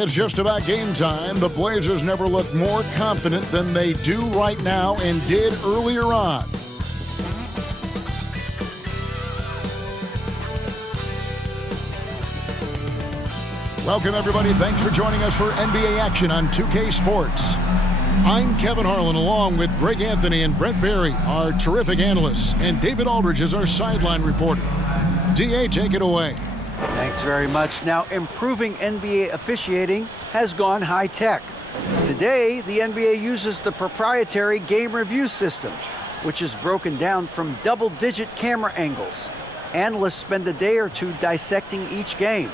It's just about game time. The Blazers never looked more confident than they do right now and did earlier on. Welcome, everybody. Thanks for joining us for NBA action on 2K Sports. I'm Kevin Harlan, along with Greg Anthony and Brent Barry, our terrific analysts, and David Aldridge is our sideline reporter. DA, take it away. Thanks very much. Now, improving NBA officiating has gone high-tech. Today, the NBA uses the proprietary game review system, which is broken down from double-digit camera angles. Analysts spend a day or two dissecting each game.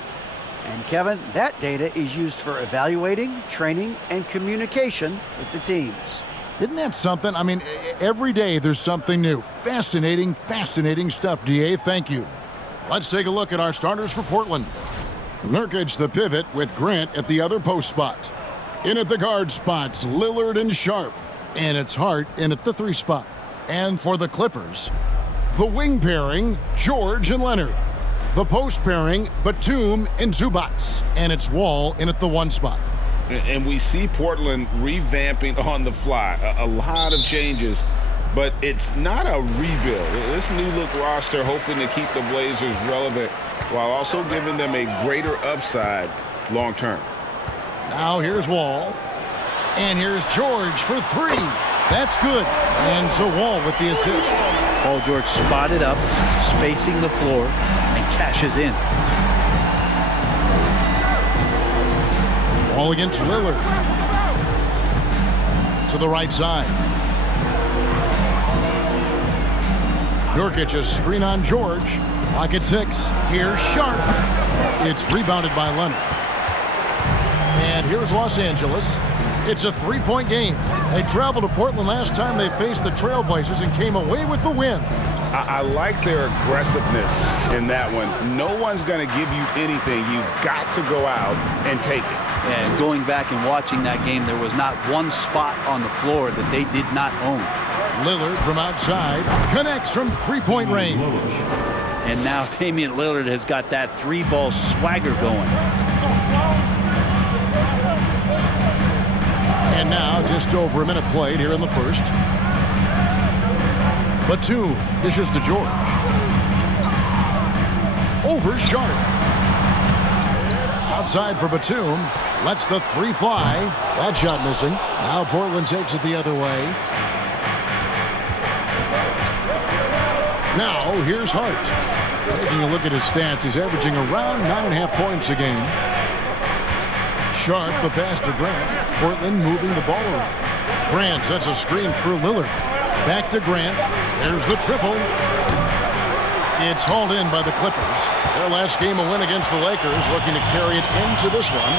And Kevin, that data is used for evaluating, training, and communication with the teams. Isn't that something? I mean, every day there's something new. Fascinating stuff, DA. Thank you. Let's take a look at our starters for Portland. Nurkic, the pivot, with Grant at the other post spot. In at the guard spots, Lillard and Sharp. And it's Hart in at the 3 spot. And for the Clippers, the wing pairing, George and Leonard. The post pairing, Batum and Zubac. And it's Wall in at the 1 spot. And we see Portland revamping on the fly. A lot of changes, but it's not a rebuild. This new look roster hoping to keep the Blazers relevant while also giving them a greater upside long term. Now here's Wall. And here's George for 3. That's good. And so Wall with the assist. Paul George spotted up, spacing the floor, and cashes in. Wall against Lillard. To the right side. Nurkic, a screen on George. Clock at 6. Here's Sharp. It's rebounded by Leonard. And here's Los Angeles. It's a 3-point game. They traveled to Portland last time they faced the Trailblazers and came away with the win. I like their aggressiveness in that one. No one's going to give you anything. You've got to go out and take it. And going back and watching that game, there was not one spot on the floor that they did not own. Lillard from outside connects from 3-point range. And now Damian Lillard has got that 3-ball swagger going. And now just over a minute played here in the first. Batum dishes to George. Over Sharp. Outside for Batum. Lets the 3 fly. That shot missing. Now Portland takes it the other way. Now here's Hart. Taking a look at his stats, he's averaging around 9.5 points a game. Sharp, the pass to Grant. Portland moving the ball around. Grant sets a screen for Lillard. Back to Grant. There's the triple. It's hauled in by the Clippers. Their last game, a win against the Lakers, looking to carry it into this one.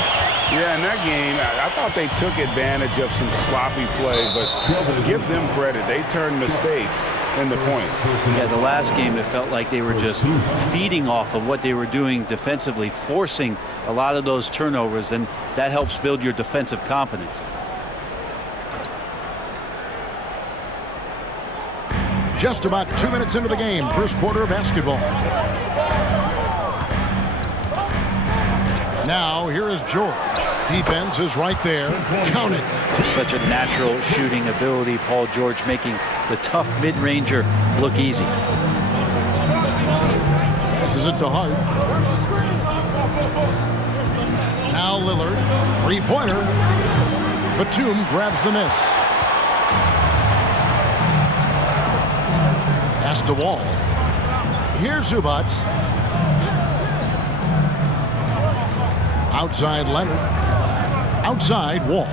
Yeah, in that game, I thought they took advantage of some sloppy play, but give them credit. They turned mistakes into points. Yeah, the last game, it felt like they were just feeding off of what they were doing defensively, forcing a lot of those turnovers, and that helps build your defensive confidence. Just about 2 minutes into the game, first quarter of basketball. Now, here is George. Defense is right there. Count it. Such a natural shooting ability. Paul George making the tough mid-ranger look easy. Passes it to Hart. Now Lillard. 3-pointer. Batum grabs the miss. Pass to Wall. Here's Zubac. Outside Leonard. Outside Wall.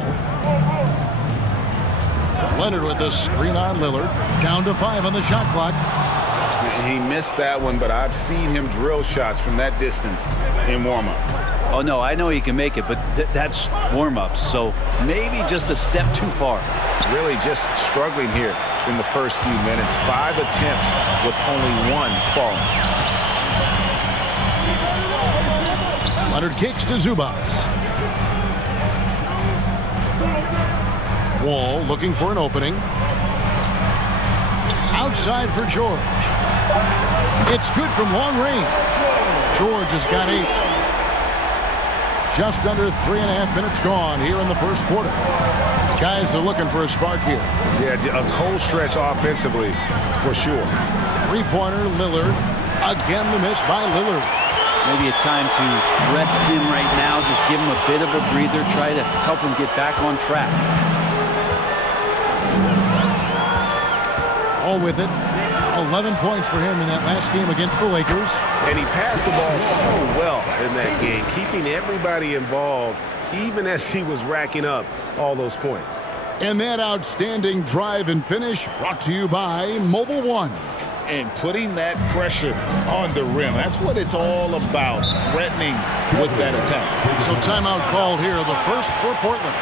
Leonard with the screen on Lillard. Down to 5 on the shot clock. He missed that one, but I've seen him drill shots from that distance in warm-up. Oh, no, I know he can make it, but that's warm-ups, so maybe just a step too far. Really just struggling here in the first few minutes. 5 attempts with only 1 falling. Leonard kicks to Zubac. Wall looking for an opening. Outside for George. It's good from long range. George has got 8. Just under 3.5 minutes gone here in the first quarter. Guys are looking for a spark here. Yeah, a cold stretch offensively, for sure. Three-pointer, Lillard. Again, the miss by Lillard. Maybe a time to rest him right now. Just give him a bit of a breather. Try to help him get back on track. All with it. 11 points for him in that last game against the Lakers. And he passed the ball so well in that game, keeping everybody involved, even as he was racking up all those points. And that outstanding drive and finish brought to you by Mobile One. And putting that pressure on the rim. That's what it's all about, threatening with that attack. So timeout called here, the first for Portland.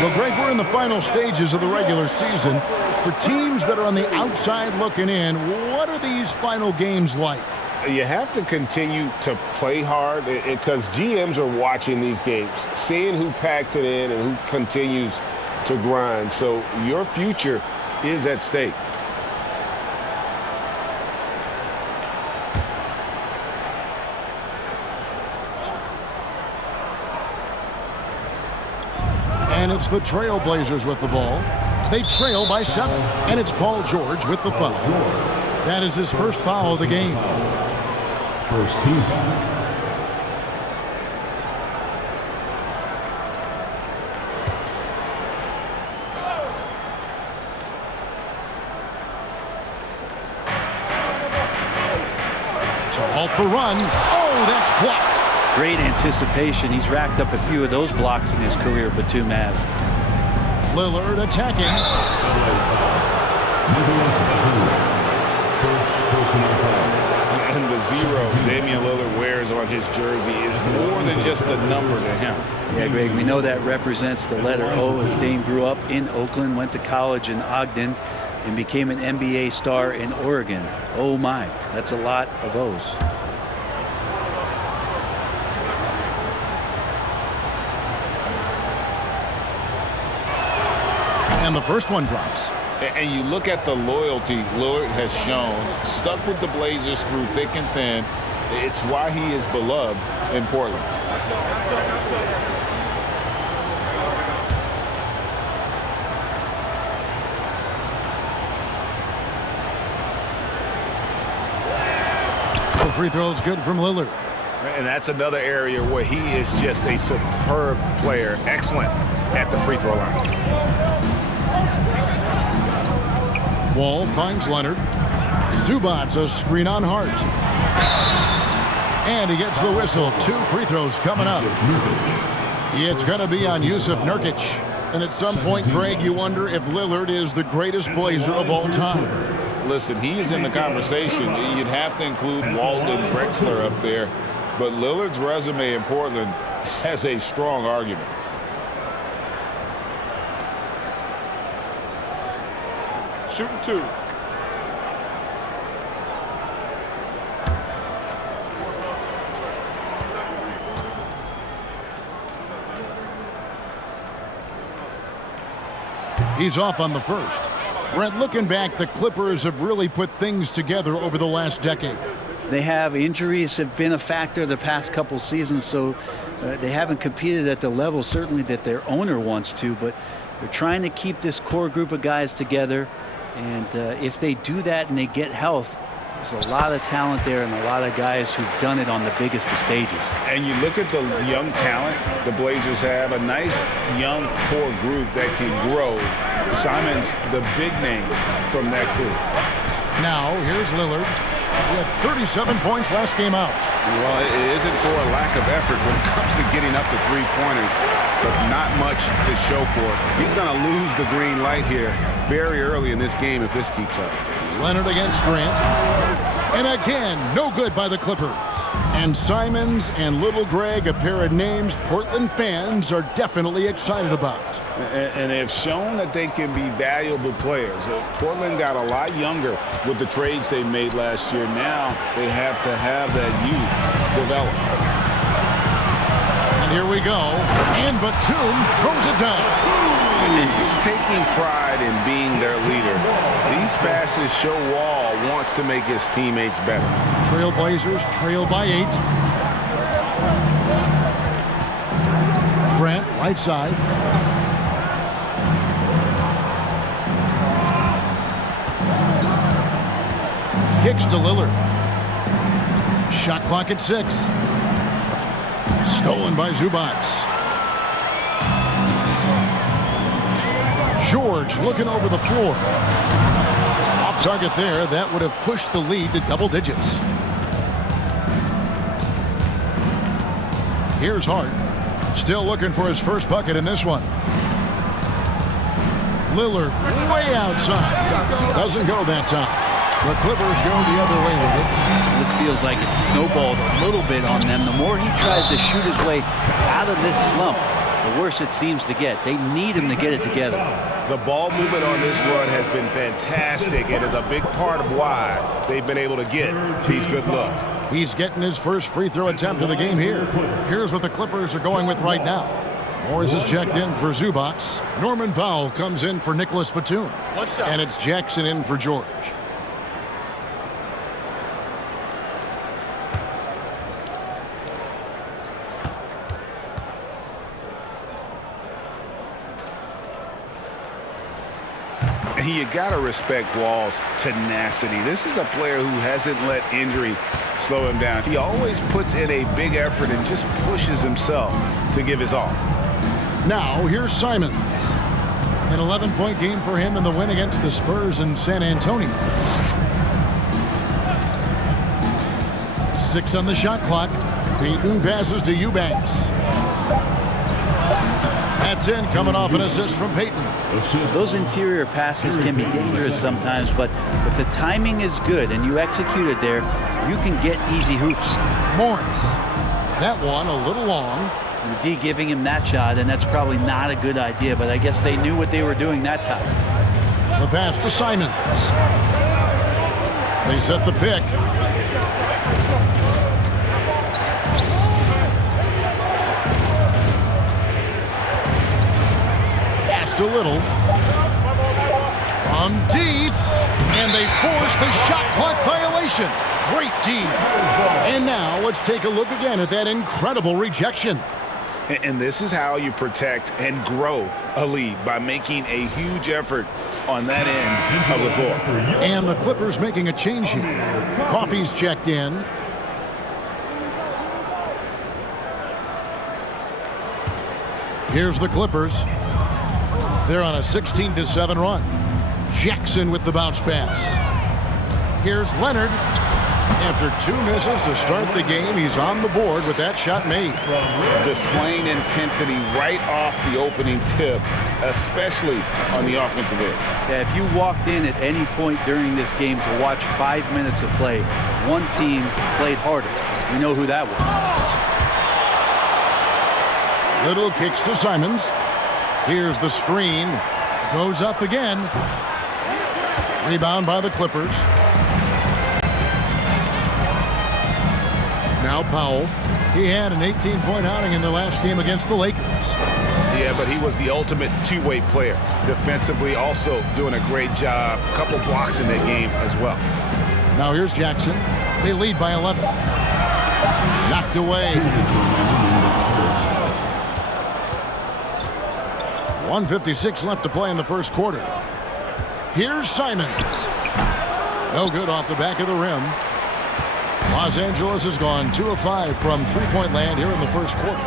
Well, Greg, we're in the final stages of the regular season. For teams that are on the outside looking in, what are these final games like? You have to continue to play hard because GMs are watching these games, seeing who packs it in and who continues to grind. So your future is at stake. And it's the Trailblazers with the ball. They trail by 7. And it's Paul George with the foul. That is his first foul of the game. First team. To halt the run. Oh, that's blocked. Great anticipation. He's racked up a few of those blocks in his career, Batum has. Lillard attacking. And the 0 Damian Lillard wears on his jersey is more than just a number to him. Yeah, Greg, we know that represents the letter O, as Dame grew up in Oakland, went to college in Ogden, and became an NBA star in Oregon. Oh my, that's a lot of O's. And the first one drops. And you look at the loyalty Lillard has shown, stuck with the Blazers through thick and thin. It's why he is beloved in Portland. The free throw is good from Lillard. And that's another area where he is just a superb player, excellent at the free throw line. Wall finds Leonard. Zubac's a screen on Hart. And he gets the whistle. 2 free throws coming up. It's going to be on Yusuf Nurkic. And at some point, Greg, you wonder if Lillard is the greatest Blazer of all time. Listen, he is in the conversation. You'd have to include Walden Drexler up there. But Lillard's resume in Portland has a strong argument. Shooting 2. He's off on the first. Brent, looking back, the Clippers have really put things together over the last decade. They have. Injuries have been a factor the past couple seasons, so they haven't competed at the level certainly that their owner wants to, but they're trying to keep this core group of guys together. And if they do that and they get health, there's a lot of talent there and a lot of guys who've done it on the biggest of stages. And you look at the young talent the Blazers have, a nice young core group that can grow. Simon's the big name from that group. Now, here's Lillard. He had 37 points last game out. Well, it isn't for a lack of effort when it comes to getting up to three-pointers, but not much to show for it. He's going to lose the green light here very early in this game if this keeps up. Leonard against Grant. And again, no good by the Clippers. And Simons and Little Greg, a pair of names Portland fans are definitely excited about. And they've shown that they can be valuable players. Portland got a lot younger with the trades they made last year. Now they have to have that youth develop. And here we go. And Batum throws it down. And he's taking pride in being their leader. These passes show Wall wants to make his teammates better. Trailblazers trail by 8. Grant, right side. Kicks to Lillard. Shot clock at 6. Stolen by Zubac. George looking over the floor. Off target there. That would have pushed the lead to double digits. Here's Hart. Still looking for his first bucket in this one. Lillard way outside. Doesn't go that time. The Clippers go the other way with it. This feels like it's snowballed a little bit on them. The more he tries to shoot his way out of this slump, the worse it seems to get. They need him to get it together. The ball movement on this run has been fantastic and is a big part of why they've been able to get these good looks. He's getting his first free throw attempt of the game here. Here's what the Clippers are going with right now. Morris is checked in for Zubac. Norman Powell comes in for Nicholas Batum. And it's Jackson in for George. You got to respect Wall's tenacity. This is a player who hasn't let injury slow him down. He always puts in a big effort and just pushes himself to give his all. Now, here's Simons. An 11-point game for him in the win against the Spurs in San Antonio. 6 on the shot clock. Payton passes to Eubanks. That's in, coming off an assist from Payton. Those interior passes can be dangerous sometimes, but if the timing is good and you execute it there, you can get easy hoops. Morris. That one a little long. The D giving him that shot, and that's probably not a good idea, but I guess they knew what they were doing that time. The pass to Simons. They set the pick. A little from deep, and they force the shot clock violation. Great team. And now let's take a look again at that incredible rejection. And this is how you protect and grow a lead, by making a huge effort on that end of the floor. And the Clippers making a change here. Coffey's checked in. Here's the Clippers. They're on a 16-7 run. Jackson with the bounce pass. Here's Leonard. After 2 misses to start the game, he's on the board with that shot made. Displaying intensity right off the opening tip, especially on the offensive end. Yeah, if you walked in at any point during this game to watch 5 minutes of play, one team played harder. We know who that was. Little kicks to Simons. Here's the screen. Goes up again. Rebound by the Clippers. Now Now Powell. He had an 18-point outing in their last game against the Lakers. Yeah, but he was the ultimate two-way player. Defensively, also doing a great job. A couple blocks in that game as well. Now here's Jackson. They lead by 11. Knocked away. 1:56 left to play in the first quarter. Here's Simons. No good off the back of the rim. Los Angeles has gone 2 of 5 from three-point land here in the first quarter.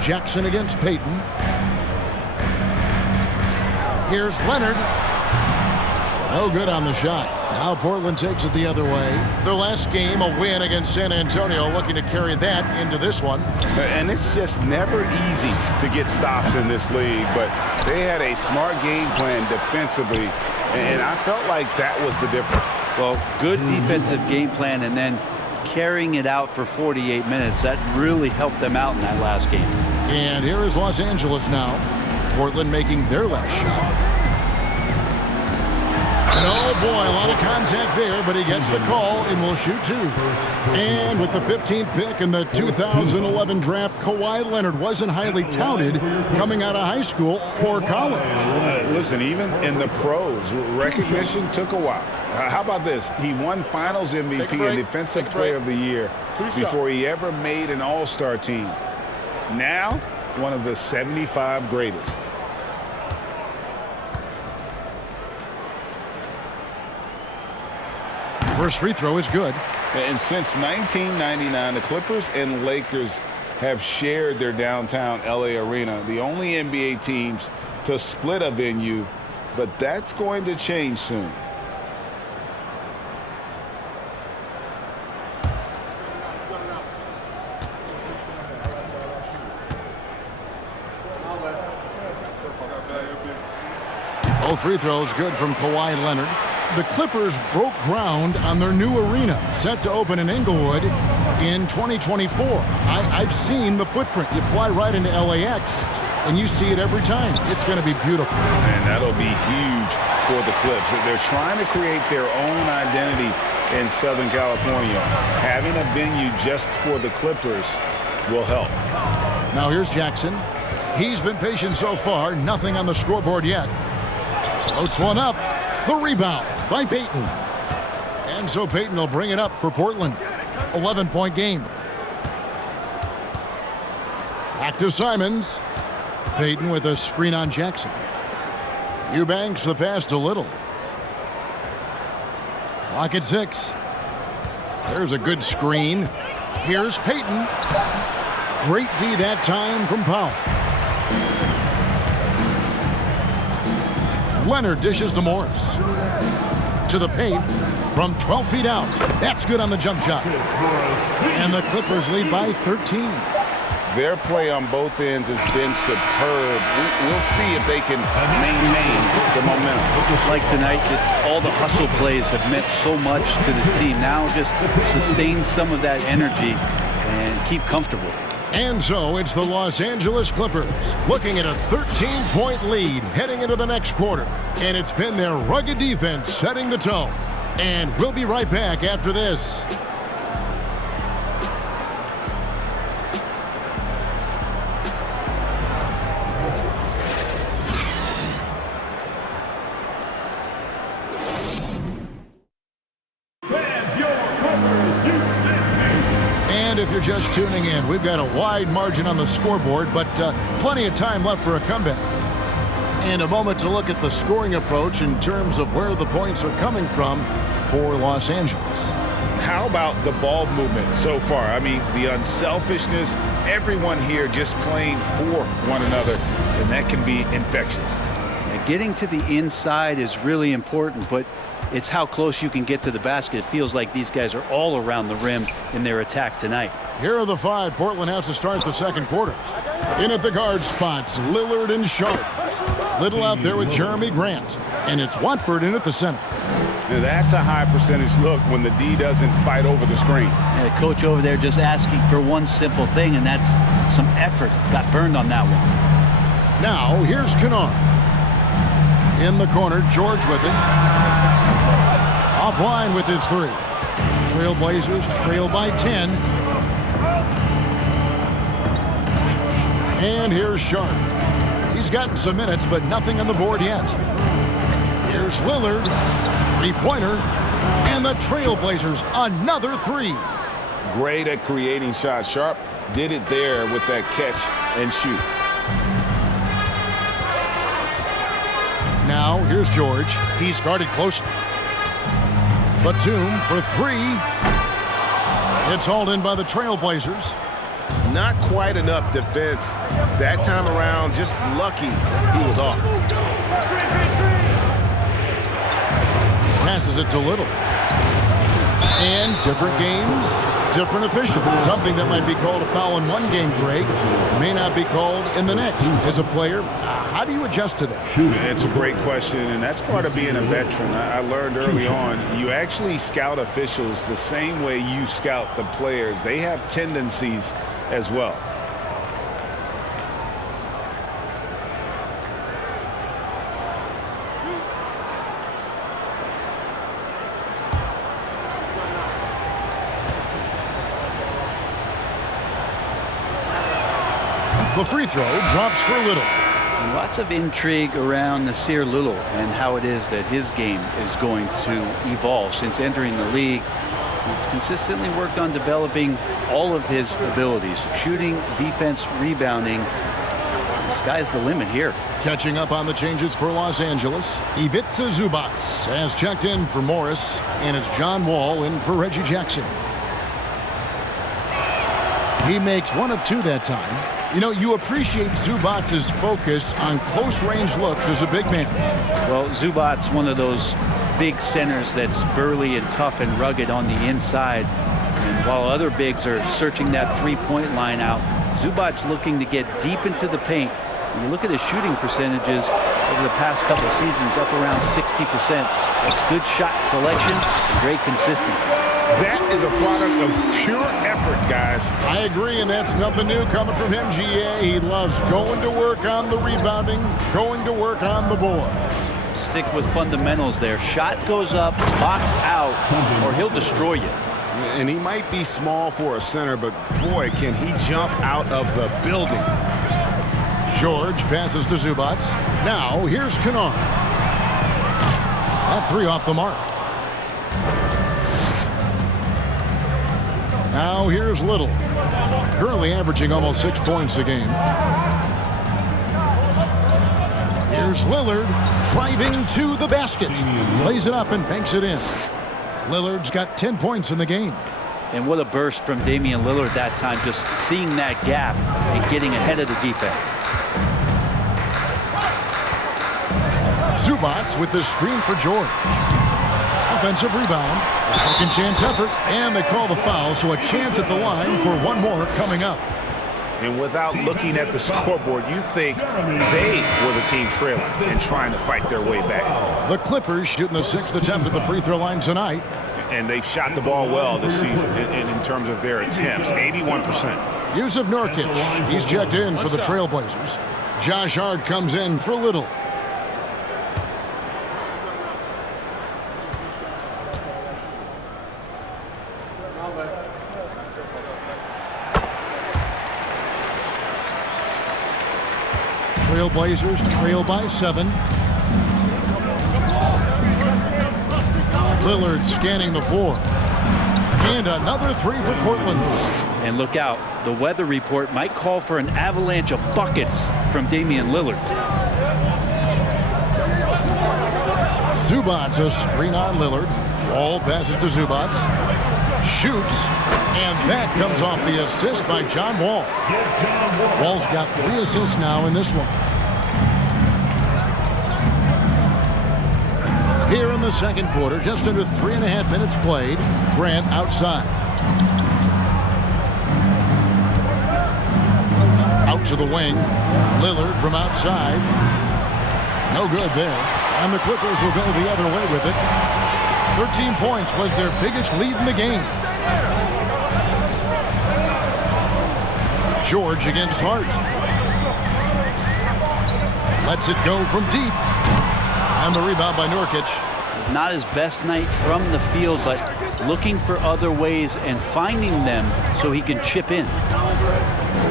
Jackson against Payton. Here's Leonard. No good on the shot. Now Portland takes it the other way. Their last game, a win against San Antonio, looking to carry that into this one. And it's just never easy to get stops in this league, but they had a smart game plan defensively, and I felt like that was the difference. Well, good defensive game plan and then carrying it out for 48 minutes. That really helped them out in that last game. And here is Los Angeles now. Portland making their last shot. And oh boy, a lot of contact there, but he gets the call and will shoot two. And with the 15th pick in the 2011 draft, Kawhi Leonard wasn't highly touted coming out of high school or college. Listen, even in the pros, recognition took a while. How about this? He won Finals MVP and Defensive Player of the Year before he ever made an All-Star team. Now, one of the 75 greatest. First free throw is good. And since 1999, the Clippers and Lakers have shared their downtown LA arena, the only NBA teams to split a venue, but that's going to change soon. Both free throws good from Kawhi Leonard. The Clippers broke ground on their new arena, set to open in Inglewood in 2024. I've seen the footprint. You fly right into LAX, and you see it every time. It's going to be beautiful. And that'll be huge for the Clips. They're trying to create their own identity in Southern California. Having a venue just for the Clippers will help. Now here's Jackson. He's been patient so far. Nothing on the scoreboard yet. Floats one up. The rebound by Payton. And so Payton will bring it up for Portland. 11-point game. Back to Simons. Payton with a screen on Jackson. Eubanks the pass to Little. Clock at 6. There's a good screen. Here's Payton. Great D that time from Powell. Leonard dishes to Morris. To the paint from 12 feet out. That's good on the jump shot. And the Clippers lead by 13. Their play on both ends has been superb. We'll see if they can maintain the momentum. Just like tonight, all the hustle plays have meant so much to this team. Now just sustain some of that energy and keep comfortable. And so it's the Los Angeles Clippers looking at a 13-point lead heading into the next quarter. And it's been their rugged defense setting the tone. And we'll be right back after this. If you're just tuning in, we've got a wide margin on the scoreboard, but plenty of time left for a comeback. And a moment to look at the scoring approach in terms of where the points are coming from for Los Angeles. How about the ball movement so far? I mean, the unselfishness, everyone here just playing for one another, and that can be infectious. And getting to the inside is really important, but it's how close you can get to the basket. It feels like these guys are all around the rim in their attack tonight. Here are the 5 Portland has to start the second quarter. In at the guard spots, Lillard and Sharp. Little out there with Jeremy Grant. And it's Watford in at the center. Now that's a high percentage look when the D doesn't fight over the screen. And the coach over there just asking for one simple thing, and that's some effort. Got burned on that one. Now, here's Kennard. In the corner, George with it. Offline with his 3. Trailblazers trail by 10. And here's Sharp. He's gotten some minutes, but nothing on the board yet. Here's Lillard. Three-pointer. And the Trailblazers, another three. Great at creating shots. Sharp did it there with that catch and shoot. Now, here's George. He's guarded closely. Batum for three. It's hauled in by the Trailblazers. Not quite enough defense that time around. Just lucky he was off. Passes it to Little. And different games, different officials. Something that might be called a foul in one game, Greg, may not be called in the next. As a player, how do you adjust to that? It's a great question, and that's part of being a veteran. I learned early on, you actually scout officials the same way you scout the players. They have tendencies as well. The free throw drops for Little. And lots of intrigue around Nasir Little and how it is that his game is going to evolve. Since entering the league, he's consistently worked on developing all of his abilities. Shooting, defense, rebounding. The sky's the limit here. Catching up on the changes for Los Angeles, Ivica Zubac has checked in for Morris, and it's John Wall in for Reggie Jackson. He makes one of two that time. You know, you appreciate Zubac's focus on close-range looks as a big man. Well, Zubac's one of those big centers that's burly and tough and rugged on the inside. And while other bigs are searching that three-point line out, Zubac's looking to get deep into the paint. When you look at his shooting percentages over the past couple seasons, up around 60%. That's good shot selection and great consistency. That is a product of pure effort, guys. I agree, and that's nothing new coming from him, GA. He loves going to work on the rebounding, going to work on the board. Stick with fundamentals there. Shot goes up, box out, or he'll destroy you. And he might be small for a center, but boy, can he jump out of the building. George passes to Zubac. Now, here's Kennard. That three off the mark. Now here's Little. Currently averaging almost 6 points a game. Here's Lillard driving to the basket. Lays it up and banks it in. Lillard's got 10 points in the game. And what a burst from Damian Lillard that time, just seeing that gap and getting ahead of the defense. Zubac with the screen for George. Offensive rebound, second chance effort, and they call the foul, so a chance at the line for one more coming up. And without looking at the scoreboard, you think they were the team trailing and trying to fight their way back. The Clippers shooting the sixth attempt at the free throw line tonight. And they've shot the ball well this season in terms of their attempts, 81%. Yusuf Nurkic, he's checked in for the Trailblazers. Josh Hart comes in for Little. Trailblazers trail by 7. Lillard scanning the floor. And another three for Portland. And look out, the weather report might call for an avalanche of buckets from Damian Lillard. Zubac, a screen on Lillard. Ball passes to Zubac. Shoots. And that comes off the assist by John Wall. Wall's got 3 assists now in this one. Here in the second quarter, just under 3.5 minutes played. Grant outside. Out to the wing. Lillard from outside. No good there. And the Clippers will go the other way with it. 13 points was their biggest lead in the game. George against Hart. Lets it go from deep. And the rebound by Nurkic. It's not his best night from the field, but looking for other ways and finding them so he can chip in.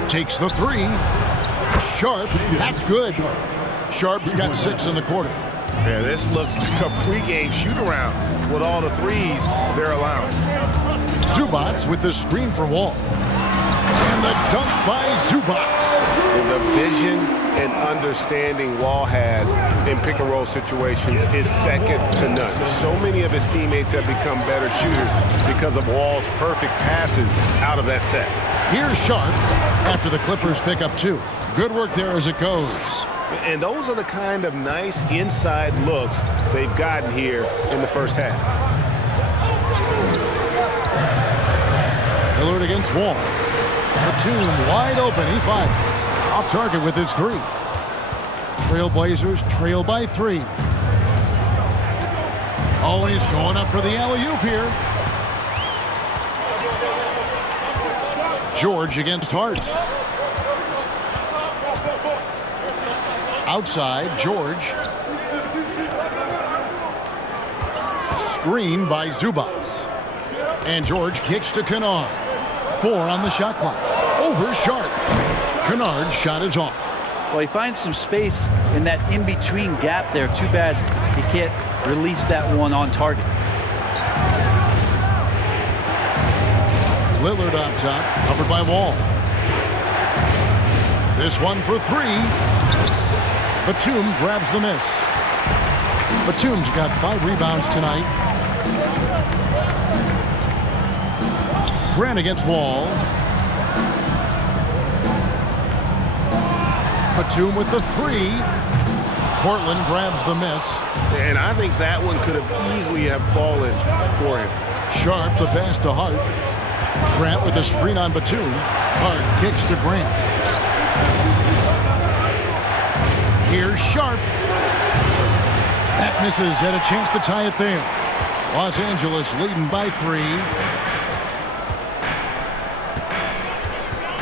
Takes the three. Sharp, that's good. Sharp's got 6 in the quarter. Yeah, this looks like a pregame shoot-around with all the threes they're allowing. Zubats with the screen for Wall. And the dunk by Zubats. The vision and understanding Wall has in pick-and-roll situations is second to none. So many of his teammates have become better shooters because of Wall's perfect passes out of that set. Here's Sharp after the Clippers pick up 2. Good work there as it goes. And those are the kind of nice inside looks they've gotten here in the first half. Lillard against Wall. Batum wide open. He fires. Off target with his 3. Trailblazers trail by 3. Always going up for the alley-oop here. George against Hart. Outside, George. Screen by Zubats. And George kicks to Kennard. 4 on the shot clock. Over Sharp. Kennard's shot is off. Well, he finds some space in that in-between gap there. Too bad he can't release that one on target. Lillard up top, covered by Wall. This one for 3. Batum grabs the miss. Batum's got 5 rebounds tonight. Grant against Wall. Batum with the 3. Portland grabs the miss. And I think that one could have easily have fallen for him. Sharp the pass to Hart. Grant with the screen on Batum. Hart kicks to Grant. Here's Sharp. That misses. Had a chance to tie it there. Los Angeles leading by 3.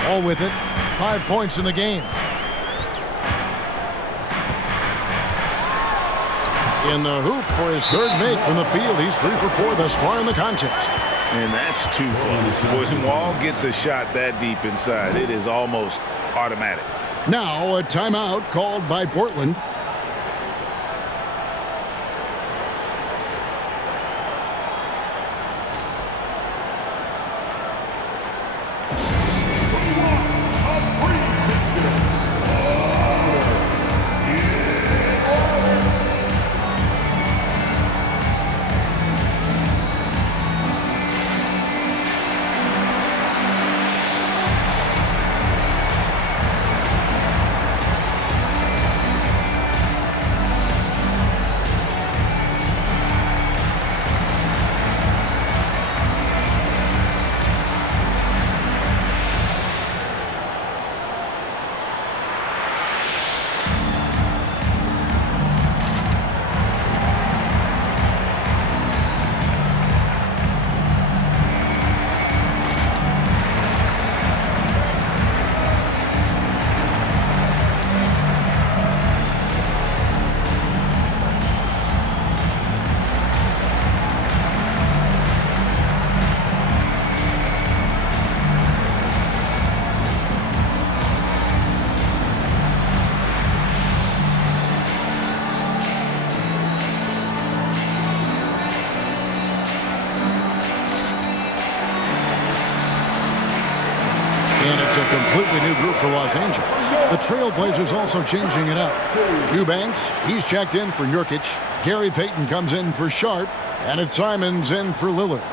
All with it. 5 points in the game. In the hoop for his 3rd make from the field. He's 3 for 4 thus far in the contest. And that's too close. When Wall gets a shot that deep inside, it is almost automatic. Now a timeout called by Portland. And it's a completely new group for Los Angeles. The Trailblazers also changing it up. Eubanks, he's checked in for Nurkic. Gary Payton comes in for Sharp. And it's Simons in for Lillard.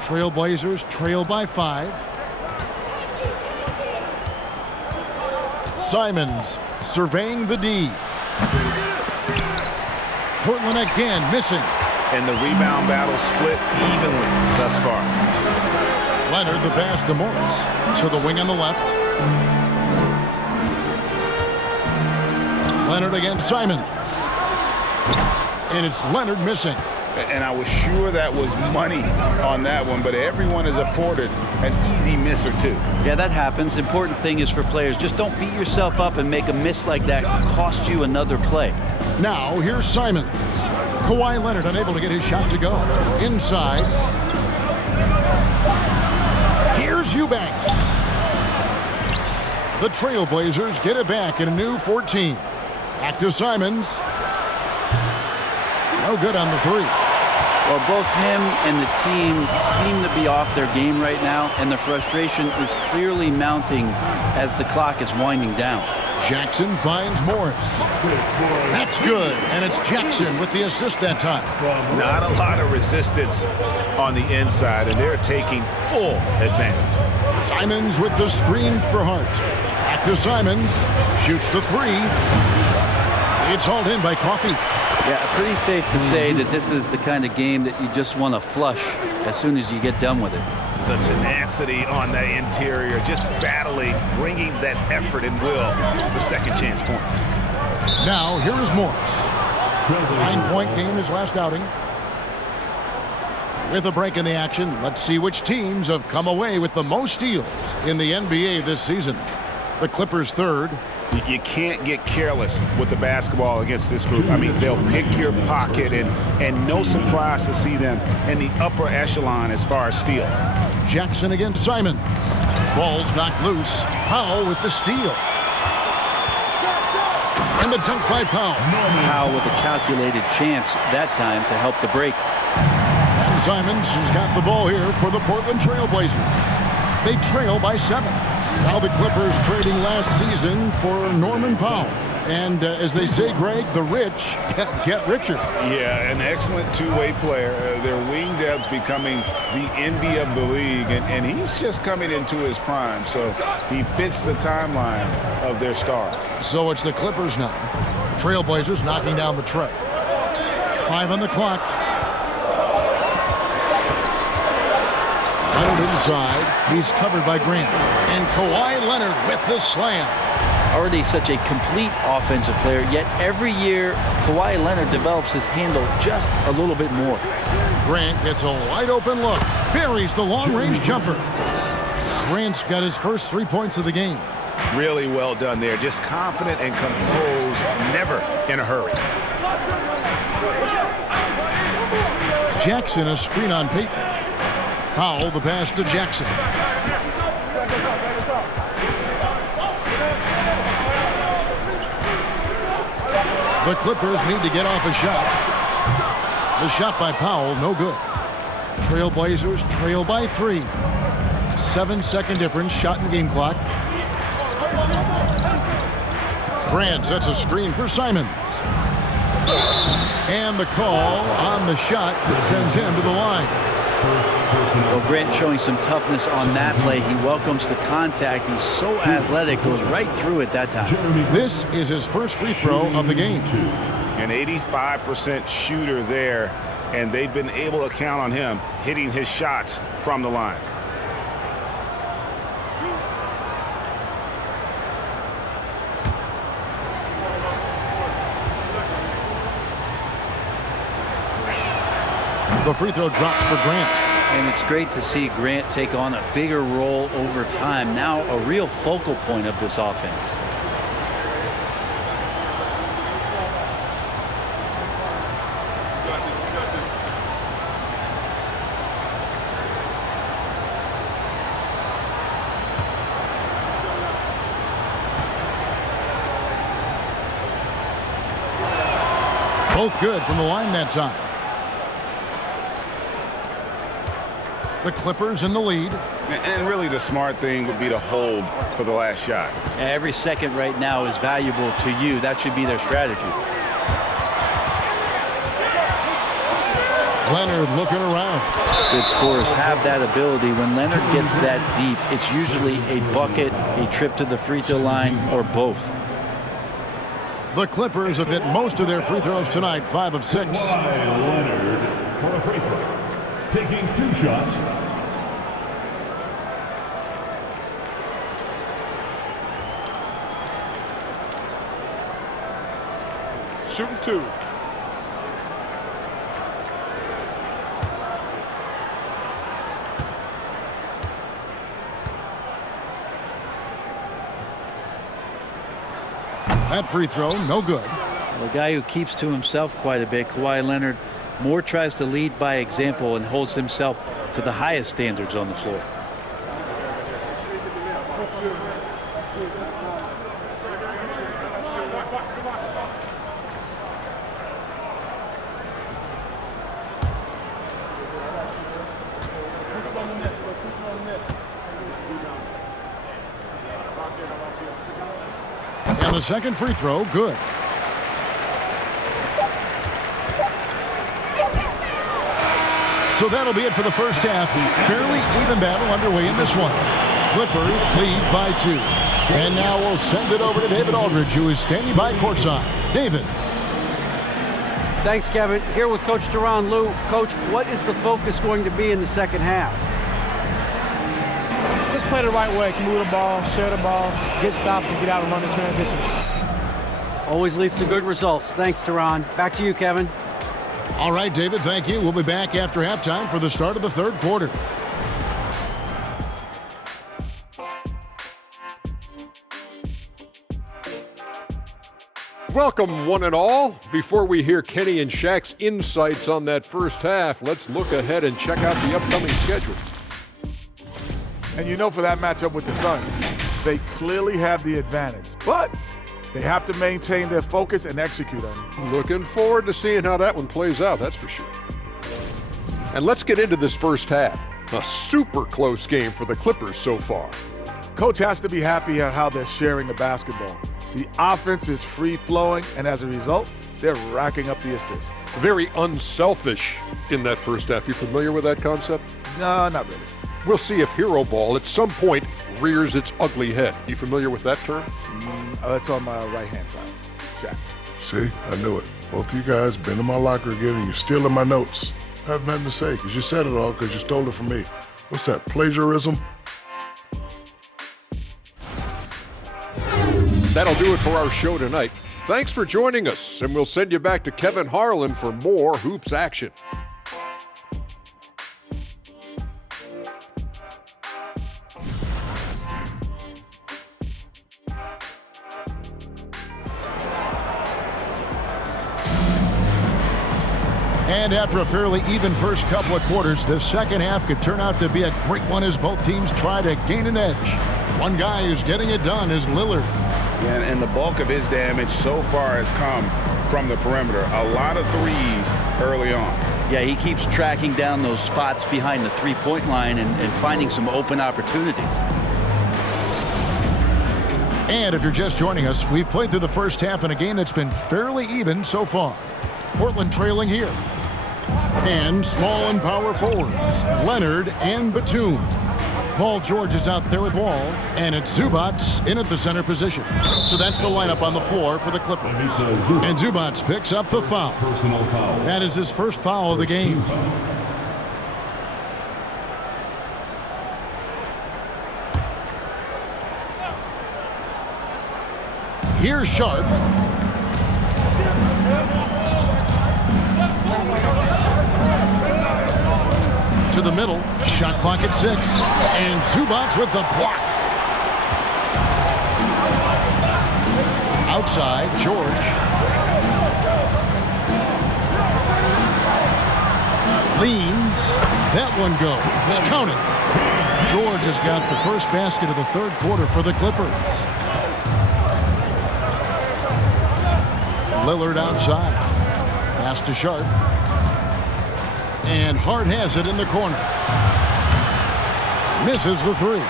Trailblazers trail by 5. Simons surveying the D. Portland again missing. And the rebound battle split evenly thus far. Leonard the pass to Morris. To the wing on the left. Leonard against Simon. and it's Leonard missing. And I was sure that was money on that one, but everyone is afforded an easy miss or two. Yeah, that happens. Important thing is for players, just don't beat yourself up and make a miss like that cost you another play. Now, here's Simons. Kawhi Leonard unable to get his shot to go. Inside. Here's Eubanks. The Trailblazers get it back in a new 14. Back to Simons. No good on the three. Well, both him and the team seem to be off their game right now, and the frustration is clearly mounting as the clock is winding down. Jackson finds Morris. That's good, and it's Jackson with the assist that time. Not a lot of resistance on the inside, and they're taking full advantage. Simons with the screen for Hart. Back to Simons. Shoots the three. It's hauled in by Coffey. Yeah, pretty safe to say that this is the kind of game that you just want to flush as soon as you get done with it. The tenacity on that interior, just battling, bringing that effort and will for second chance points. Now, here is Morris. 9-point game his last outing. With a break in the action, let's see which teams have come away with the most steals in the NBA this season. The Clippers third. You can't get careless with the basketball against this group. I mean, they'll pick your pocket, and no surprise to see them in the upper echelon as far as steals. Jackson against Simon. Ball's knocked loose. Powell with the steal. And the dunk by Powell. Powell with a calculated chance that time to help the break. And Simons has got the ball here for the Portland Trailblazers. They trail by 7. Now the Clippers trading last season for Norman Powell. And as they say, Greg, the rich get richer. Yeah, an excellent two-way player. Their wing depth becoming the envy of the league, and he's just coming into his prime, so he fits the timeline of their star. So it's the Clippers now. Trailblazers knocking down the tray. 5 on the clock. Leonard inside. He's covered by Grant. And Kawhi Leonard with the slam. Already such a complete offensive player, yet every year Kawhi Leonard develops his handle just a little bit more. Grant gets a wide open look. Buries the long-range jumper. Grant's got his first 3 points of the game. Really well done there. Just confident and composed, never in a hurry. Jackson a screen on Peyton. Powell the pass to Jackson. The Clippers need to get off a shot. The shot by Powell, no good. Trailblazers trail by 3. 7-second difference, shot and game clock. Grant sets a screen for Simons. And the call on the shot that sends him to the line. Well, Grant showing some toughness on that play. He welcomes the contact. He's so athletic, goes right through it that time. This is his first free throw of the game. An 85% shooter there, and they've been able to count on him hitting his shots from the line. The free throw drops for Grant. And it's great to see Grant take on a bigger role over time. Now a real focal point of this offense. Both good from the line that time. The Clippers in the lead. And really the smart thing would be to hold for the last shot. Every second right now is valuable to you. That should be their strategy. Leonard looking around. Good scorers have that ability. When Leonard gets that deep, it's usually a bucket, a trip to the free throw line, or both. The Clippers have hit most of their free throws tonight, 5 of 6. Leonard for a free throw. Taking 2 shots. Shooting 2. That free throw, no good. Well, a guy who keeps to himself quite a bit, Kawhi Leonard, more tries to lead by example and holds himself to the highest standards on the floor. And the second free throw, good. So that'll be it for the first half. Fairly even battle underway in this one. Clippers lead by 2. And now we'll send it over to David Aldridge, who is standing by courtside. David. Thanks, Kevin. Here with Coach Duran. Lou, Coach, what is the focus going to be in the second half? Just play the right way. Move the ball, share the ball, get stops, and get out and run the transition. Always leads to good results. Thanks, Duran. Back to you, Kevin. All right, David, thank you. We'll be back after halftime for the start of the third quarter. Welcome, one and all. Before we hear Kenny and Shaq's insights on that first half, let's look ahead and check out the upcoming schedule. And you know, for that matchup with the Suns, they clearly have the advantage. But they have to maintain their focus and execute on it. Looking forward to seeing how that one plays out, that's for sure. And let's get into this first half. A super close game for the Clippers so far. Coach has to be happy at how they're sharing the basketball. The offense is free-flowing, and as a result, they're racking up the assists. Very unselfish in that first half. You familiar with that concept? No, not really. We'll see if hero ball at some point rears its ugly head. You familiar with that term? It's on my right-hand side. Shaq. See, I knew it. Both of you guys been in my locker again and you're stealing my notes. I have nothing to say because you said it all because you stole it from me. What's that, plagiarism? That'll do it for our show tonight. Thanks for joining us, and we'll send you back to Kevin Harlan for more hoops action. And after a fairly even first couple of quarters, the second half could turn out to be a great one as both teams try to gain an edge. One guy who's getting it done is Lillard. Yeah, and the bulk of his damage so far has come from the perimeter. A lot of threes early on. Yeah, he keeps tracking down those spots behind the three-point line and finding some open opportunities. And if you're just joining us, we've played through the first half in a game that's been fairly even so far. Portland trailing here. And small and power forwards, Leonard and Batum. Paul George is out there with Wall, and it's Zubac in at the center position. So that's the lineup on the floor for the Clippers. And Zubac picks up the foul. Personal foul. That is his first foul of the game. Here's Sharp. To the middle, shot clock at 6, and Zubac with the block. Outside, George. Leans, that one goes, count it. George has got the first basket of the third quarter for the Clippers. Lillard outside, pass to Sharp. And Hart has it in the corner. Misses the three.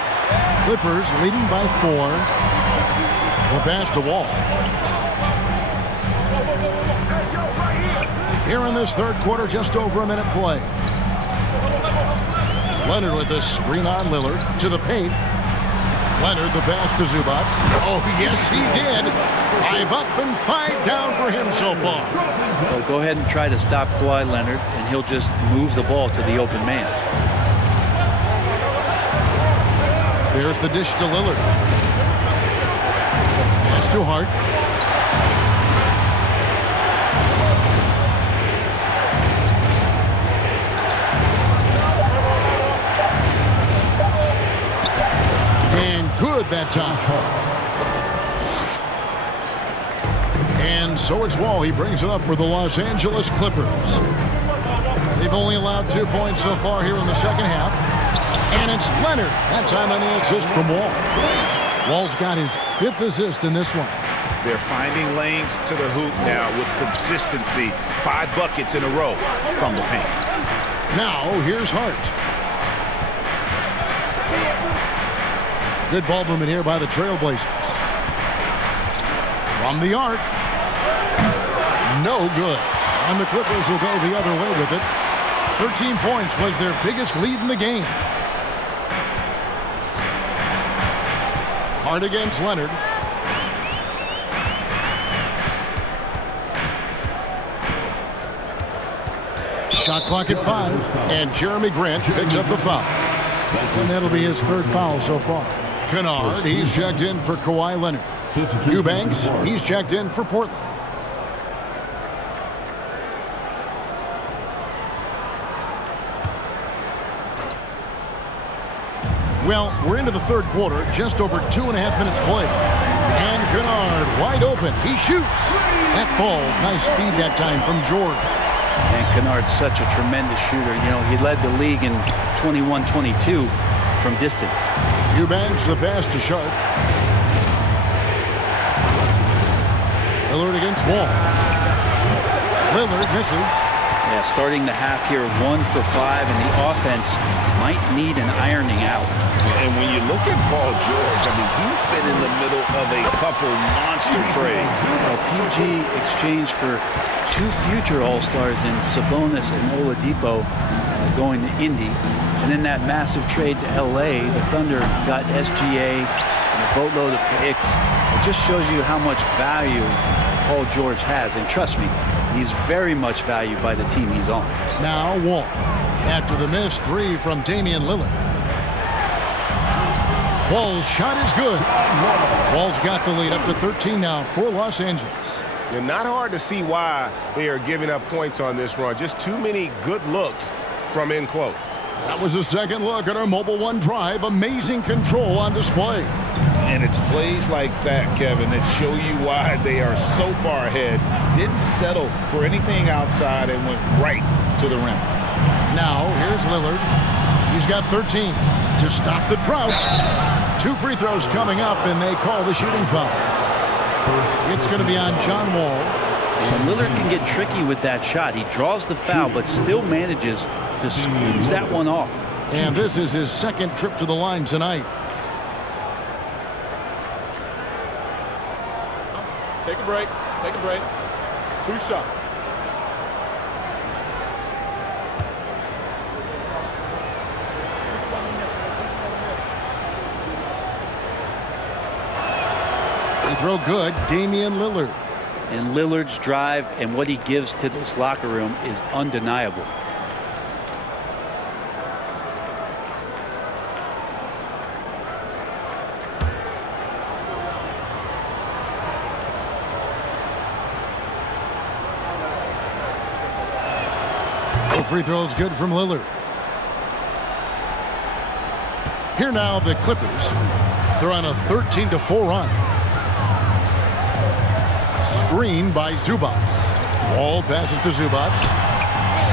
Clippers leading by 4. The pass to Wall. Here in this third quarter, just over a minute play. Leonard with the screen on Lillard to the paint. Leonard the pass to Zubac. Oh, yes, he did. 5 up and 5 down for him so far. Well, go ahead and try to stop Kawhi Leonard, and he'll just move the ball to the open man. There's the dish to Lillard. Pass to Hart. And good that time. And so it's Wall. He brings it up for the Los Angeles Clippers. They've only allowed 2 points so far here in the second half. And it's Leonard. That time on the assist from Wall. Wall's got his 5th assist in this one. They're finding lanes to the hoop now with consistency. 5 buckets in a row from the paint. Now, here's Hart. Good ball movement here by the Trailblazers. From the arc. No good. And the Clippers will go the other way with it. 13 points was their biggest lead in the game. Hart against Leonard. Shot clock at 5, and Jeremy Grant picks up the foul. And that'll be his 3rd foul so far. Kennard, he's checked in for Kawhi Leonard. Eubanks, he's checked in for Portland. Well, we're into the 3rd quarter, just over 2.5 minutes played. And Kennard wide open. He shoots. That falls. Nice feed that time from George. And Kennard's such a tremendous shooter. You know, he led the league in 21-22 from distance. Eubanks the pass to Sharp. Lillard against Wall. Lillard misses. Yeah, starting the half here 1 for 5, and the offense might need an ironing out. And when you look at Paul George, I mean, he's been in the middle of a couple monster trades. Well, PG exchanged for 2 future All-Stars in Sabonis and Oladipo going to Indy. And then that massive trade to LA, the Thunder got SGA and a boatload of picks. It just shows you how much value Paul George has. And trust me, he's very much valued by the team he's on. Now Wall. After the missed 3 from Damian Lillard. Wall's shot is good. Wall's got the lead up to 13 now for Los Angeles. And not hard to see why they are giving up points on this run. Just too many good looks from in close. That was a second look at our Mobile One drive. Amazing control on display. And it's plays like that, Kevin, that show you why they are so far ahead. Didn't settle for anything outside and went right to the rim. Now, here's Lillard. He's got 13 to stop the drought. 2 free throws coming up, and they call the shooting foul. It's going to be on John Wall. And Lillard can get tricky with that shot. He draws the foul, but still manages to squeeze that one off. And this is his 2nd trip to the line tonight. Take a break. Take a break. 2 shots. Free throw good. Damian Lillard. And Lillard's drive and what he gives to this locker room is undeniable. Free throw is good from Lillard. Here now the Clippers. They're on a 13-4 run. Screen by Zubats. Wall passes to Zubats.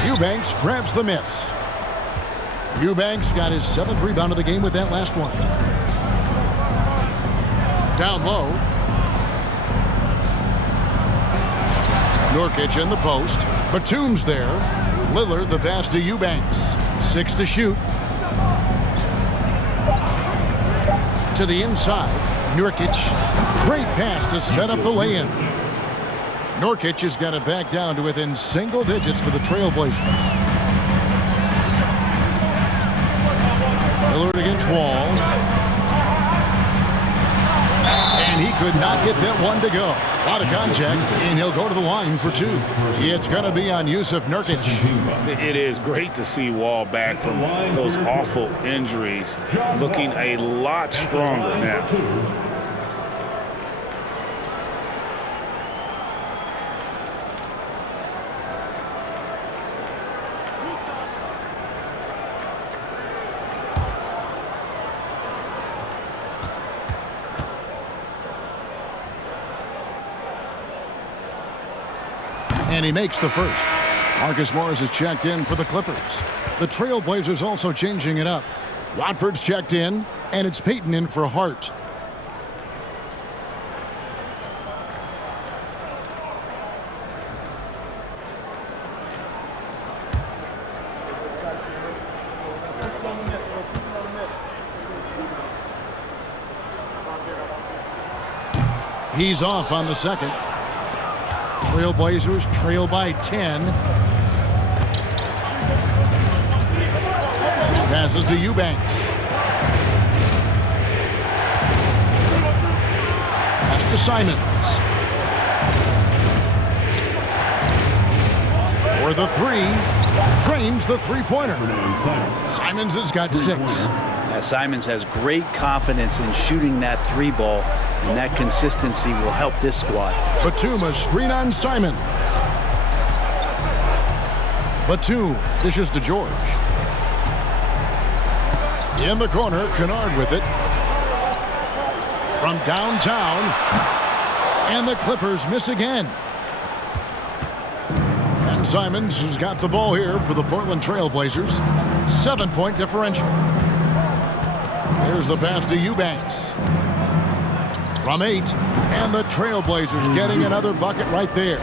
Eubanks grabs the miss. Eubanks got his 7th rebound of the game with that last one. Down low. Nurkic in the post. Batum's there. Lillard the pass to Eubanks. 6 to shoot. To the inside. Nurkic. Great pass to set up the lay-in. Nurkic has got it back down to within single digits for the Trailblazers. Lillard against Wall. And he could not get that one to go. Out of contact, and he'll go to the line for 2. It's going to be on Yusuf Nurkic. It is great to see Wall back from those awful injuries, looking a lot stronger now. And he makes the first. Marcus Morris is checked in for the Clippers. The Trailblazers also changing it up. Watford's checked in, and it's Peyton in for Hart. He's off on the second. Trailblazers trail by 10. Passes to Eubanks. Pass to Simons. For the three. Drains the three-pointer. Simons has got 6. Simons has great confidence in shooting that three ball, and that consistency will help this squad. Batum, a screen on Simons. Batum dishes to George. In the corner, Kennard with it. From downtown. And the Clippers miss again. And Simons has got the ball here for the Portland Trailblazers. 7-point differential. There's the pass to Eubanks. From 8. And the Trailblazers getting another bucket right there.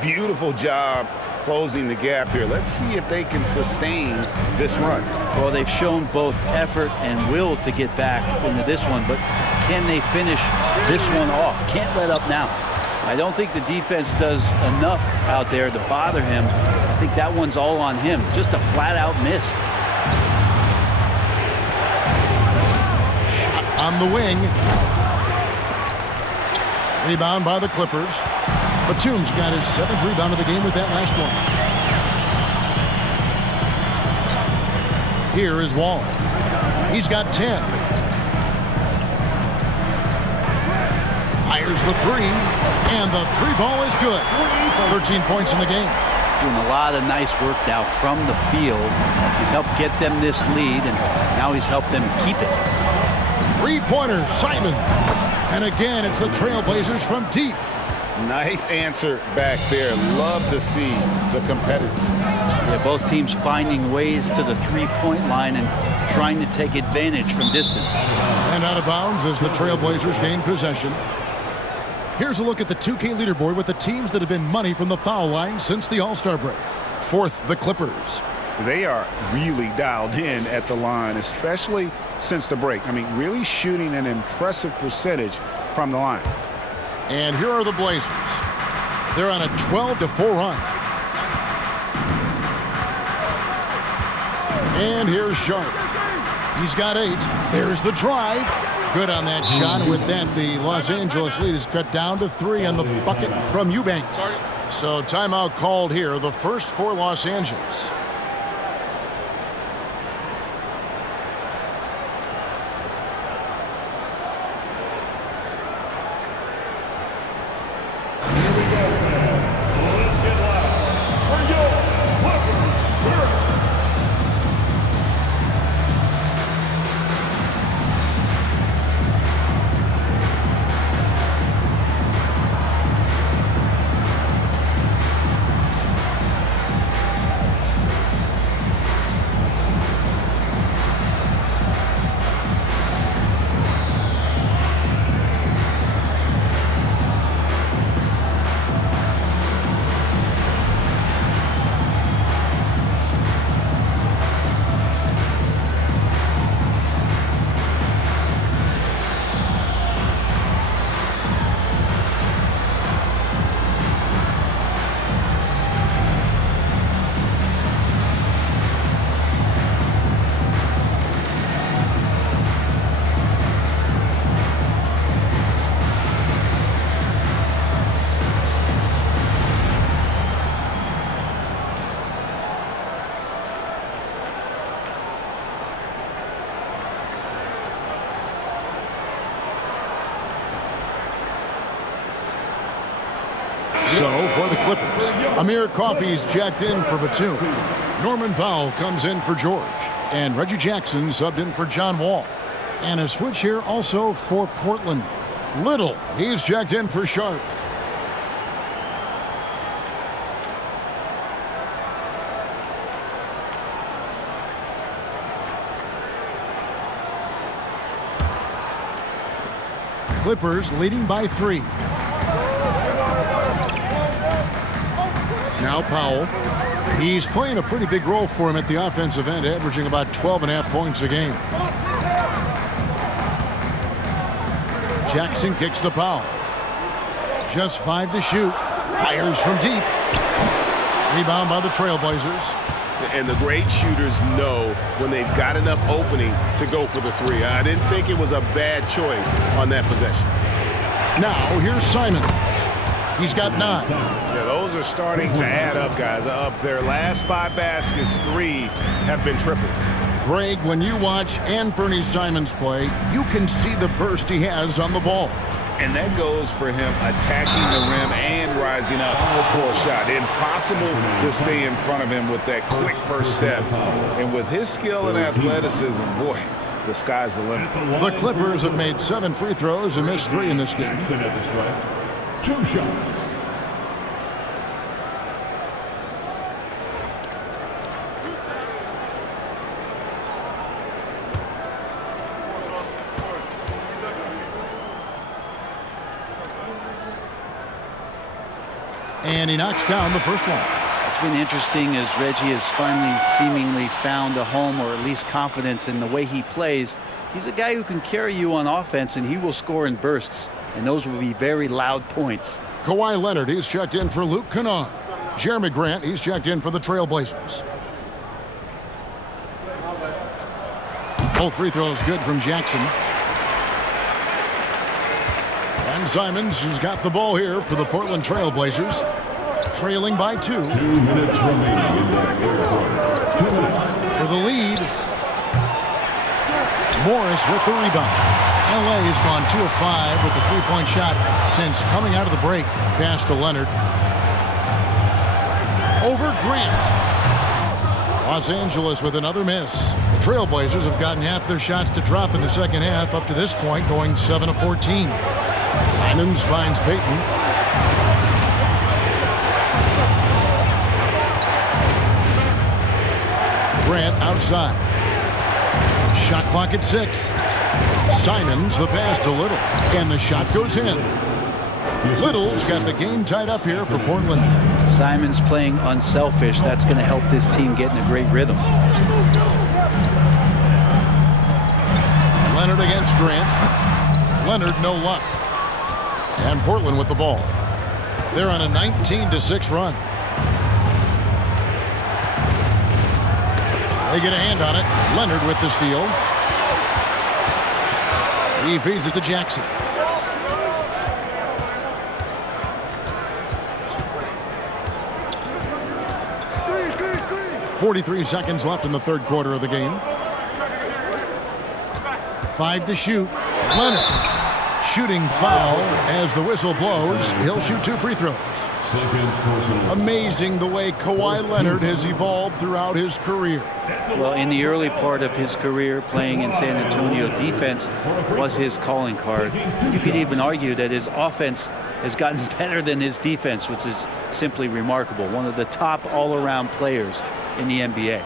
Beautiful job closing the gap here. Let's see if they can sustain this run. Well, they've shown both effort and will to get back into this one, but can they finish this one off? Can't let up now. I don't think the defense does enough out there to bother him. I think that one's all on him. Just a flat-out miss. Shot on the wing. Rebound by the Clippers. Batum's got his 7th rebound of the game with that last one. Here is Wall. He's got 10. Fires the three, and the three ball is good. 13 points in the game. Doing a lot of nice work now from the field. He's helped get them this lead, and now he's helped them keep it. Three-pointer, Simon. And again, it's the Trailblazers from deep. Nice answer back there. Love to see the competitors. Yeah, both teams finding ways to the three-point line and trying to take advantage from distance. And out of bounds as the Trailblazers gain possession. Here's a look at the 2K leaderboard with the teams that have been money from the foul line since the All-Star break. 4th, the Clippers. They are really dialed in at the line, especially since the break. I mean, really shooting an impressive percentage from the line. And here are the Blazers. They're on a 12-4 run. And here's Sharp. He's got 8. There's the drive. Good on that shot. And with that, the Los Angeles lead is cut down to 3 on the bucket from Eubanks. So timeout called here, the first for Los Angeles. So, for the Clippers, Amir Coffey's checked in for Batum. Norman Powell comes in for George. And Reggie Jackson subbed in for John Wall. And a switch here also for Portland. Little, he's checked in for Sharp. Clippers leading by 3. Now Powell. He's playing a pretty big role for him at the offensive end, averaging about 12.5 points a game. Jackson kicks to Powell. Just 5 to shoot. Fires from deep. Rebound by the Trailblazers. And the great shooters know when they've got enough opening to go for the 3. I didn't think it was a bad choice on that possession. Now here's Simons. He's got 9. Yeah, those are starting to add up, guys. Of their last 5 baskets, 3 have been tripled. Greg, when you watch Anthony Simons play, you can see the burst he has on the ball. And that goes for him attacking the rim and rising up for a shot. Impossible to stay in front of him with that quick first step. And with his skill and athleticism, boy, the sky's the limit. The Clippers have made 7 free throws and missed 3 in this game. 2 shots. And he knocks down the first one. It's been interesting as Reggie has finally seemingly found a home, or at least confidence in the way he plays. He's a guy who can carry you on offense, and he will score in bursts, and those will be very loud points. Kawhi Leonard, he's checked in for Luke Kennard. Jeremy Grant, he's checked in for the Trailblazers. Both free throws good from Jackson. And Simons has got the ball here for the Portland Trailblazers, trailing by 2. 2 minutes remaining in the third quarter. 2 minutes. For the lead, Morris with the rebound. LA has gone 2 of 5 with the 3-point shot since coming out of the break. Pass to Leonard. Over Grant. Los Angeles with another miss. The Trailblazers have gotten half their shots to drop in the second half up to this point, going 7 of 14. Simons finds Payton. Grant outside. Shot clock at 6. Simons the pass to Little, and the shot goes in. Little's got the game tied up here for Portland. Simons playing unselfish. That's going to help this team get in a great rhythm. Leonard against Grant. Leonard no luck. And Portland with the ball. They're on a 19-6 run. They get a hand on it. Leonard with the steal. He feeds it to Jackson. Screen. 43 seconds left in the third quarter of the game. 5 to shoot. Leonard. Shooting foul as the whistle blows. He'll shoot 2 free throws. Amazing the way Kawhi Leonard has evolved throughout his career. Well, in the early part of his career playing in San Antonio, defense was his calling card. You could even argue that his offense has gotten better than his defense, which is simply remarkable. One of the top all-around players in the NBA.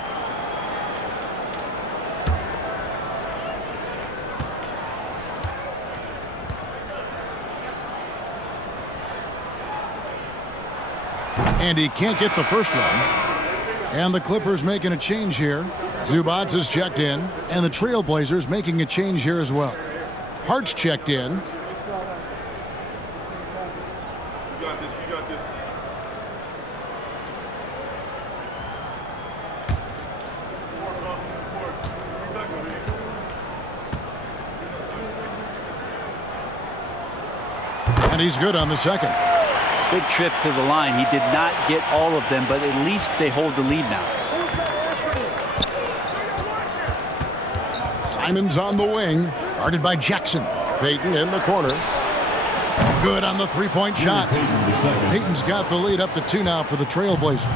And he can't get the first one. And the Clippers making a change here. Zubac is checked in, and the Trailblazers making a change here as well. Hart's checked in. We got this. And he's good on the second. Big trip to the line. He did not get all of them, but at least they hold the lead now. Simons on the wing, guarded by Jackson. Payton in the corner. Good on the 3-point shot. Payton's got the lead up to 2 now for the Trailblazers.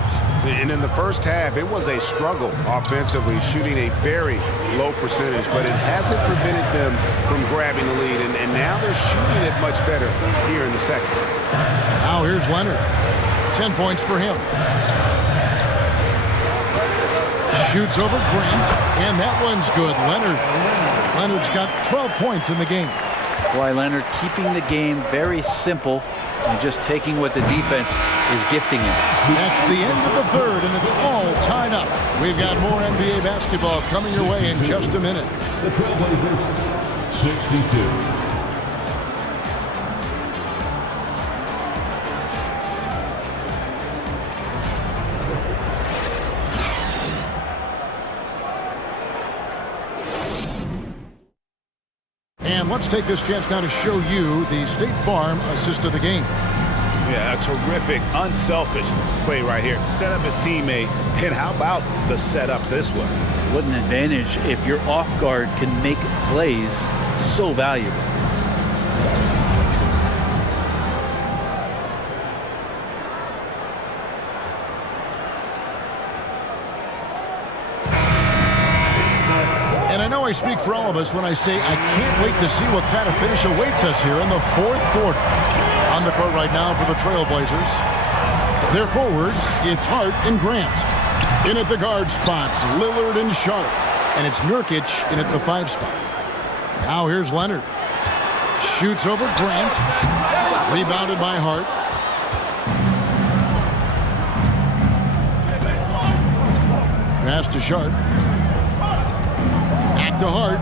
And in the first half, it was a struggle offensively, shooting a very low percentage, but it hasn't prevented them from grabbing the lead, and now they're shooting it much better here in the second. Now here's Leonard. 10 points for him. Shoots over Grant, and that one's good. Leonard's got 12 points in the game. Kawhi Leonard keeping the game very simple and just taking what the defense is gifting him. That's the end of the third, and it's all tied up. We've got more NBA basketball coming your way in just a minute. The Trailblazers, 62. And let's take this chance now to show you the State Farm assist of the game. Yeah, a terrific, unselfish play right here. Set up his teammate, and how about the setup this was? What an advantage if your off guard can make plays so valuable. And I know I speak for all of us when I say I can't wait to see what kind of finish awaits us here in the fourth quarter. On the court right now for the Trailblazers. Their forwards, it's Hart and Grant. In at the guard spots, Lillard and Sharp. And it's Nurkic in at the 5 spot. Now here's Leonard. Shoots over Grant. Rebounded by Hart. Pass to Sharp. Back to Hart.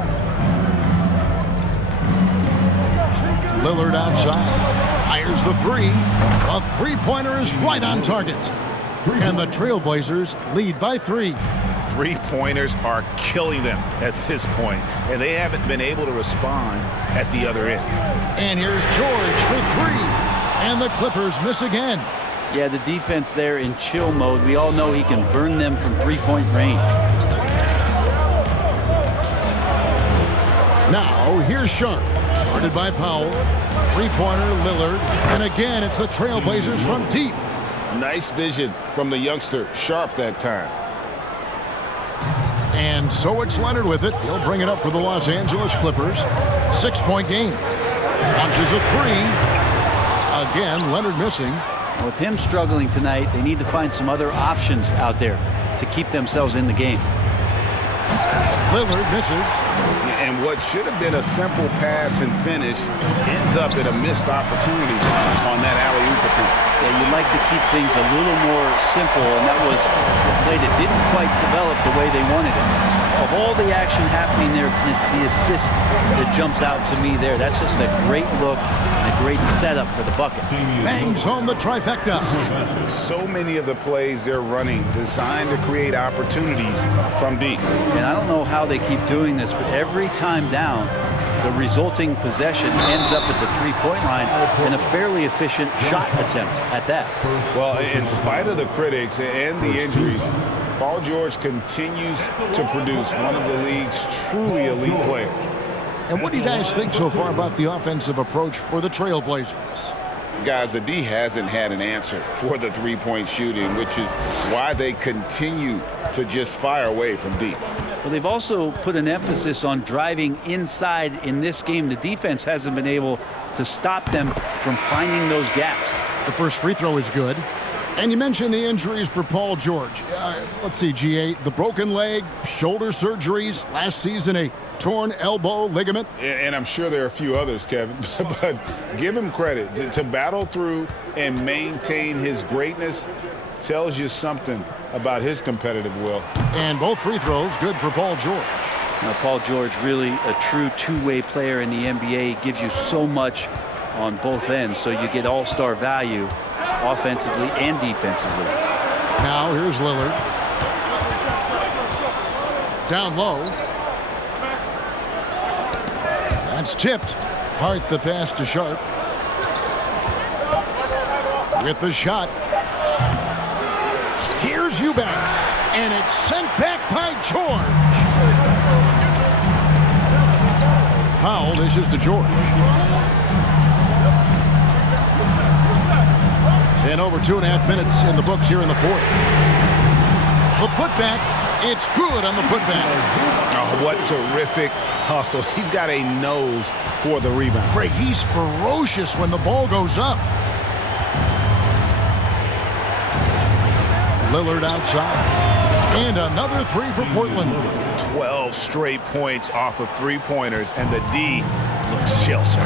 Lillard outside. Fires the three. A three-pointer is right on target. And the Trailblazers lead by 3. Three-pointers are killing them at this point, and they haven't been able to respond at the other end. And here's George for 3. And the Clippers miss again. Yeah, the defense there in chill mode. We all know he can burn them from three-point range. Now, here's Sharp. Guarded by Powell. Three-pointer, Lillard. And again, it's the Trailblazers from deep. Nice vision from the youngster, Sharp that time. And so it's Leonard with it. He'll bring it up for the Los Angeles Clippers. 6-point game. Launches a 3. Again, Leonard missing. With him struggling tonight, they need to find some other options out there to keep themselves in the game. Lillard misses. And what should have been a simple pass and finish ends up in a missed opportunity on that alley-oop attempt. Yeah, you'd like to keep things a little more simple, and that was a play that didn't quite develop the way they wanted it. Of all the action happening there, it's the assist that jumps out to me there. That's just a great look and a great setup for the bucket. Bangs home the trifecta. So many of the plays they're running designed to create opportunities from deep. And I don't know how they keep doing this, but every time down, the resulting possession ends up at the three-point line and a fairly efficient shot attempt at that. Well, in spite of the critics and the injuries, Paul George continues to produce one of the league's truly elite players. And what do you guys think so far about the offensive approach for the Trailblazers? Guys, the D hasn't had an answer for the three-point shooting, which is why they continue to just fire away from deep. Well, they've also put an emphasis on driving inside in this game. The defense hasn't been able to stop them from finding those gaps. The first free throw is good. And you mentioned the injuries for Paul George. Let's see, GA, the broken leg, shoulder surgeries, last season a torn elbow ligament. And I'm sure there are a few others, Kevin, but give him credit. To battle through and maintain his greatness tells you something about his competitive will. And both free throws good for Paul George. Now, Paul George, really a true two-way player in the NBA, gives you so much on both ends, so you get all-star value offensively and defensively. Now here's Lillard. Down low. That's tipped. Hart the pass to Sharp. With the shot. Here's Eubanks. And it's sent back by George. Powell dishes to George. And over 2.5 minutes in the books here in the fourth. The putback, it's good on the putback. Oh, what terrific hustle. He's got a nose for the rebound. Craig, he's ferocious when the ball goes up. Lillard outside. And another 3 for Portland. 12 straight points off of three-pointers, and the D looks chill, sir.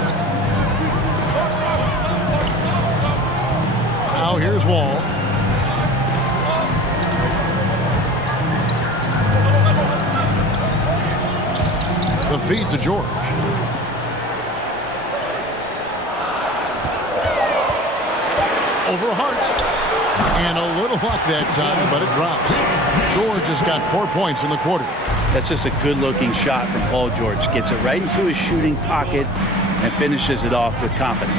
Now here's Wall. The feed to George. Over Hart. And a little luck that time, but it drops. George has got 4 points in the quarter. That's just a good-looking shot from Paul George. Gets it right into his shooting pocket and finishes it off with confidence.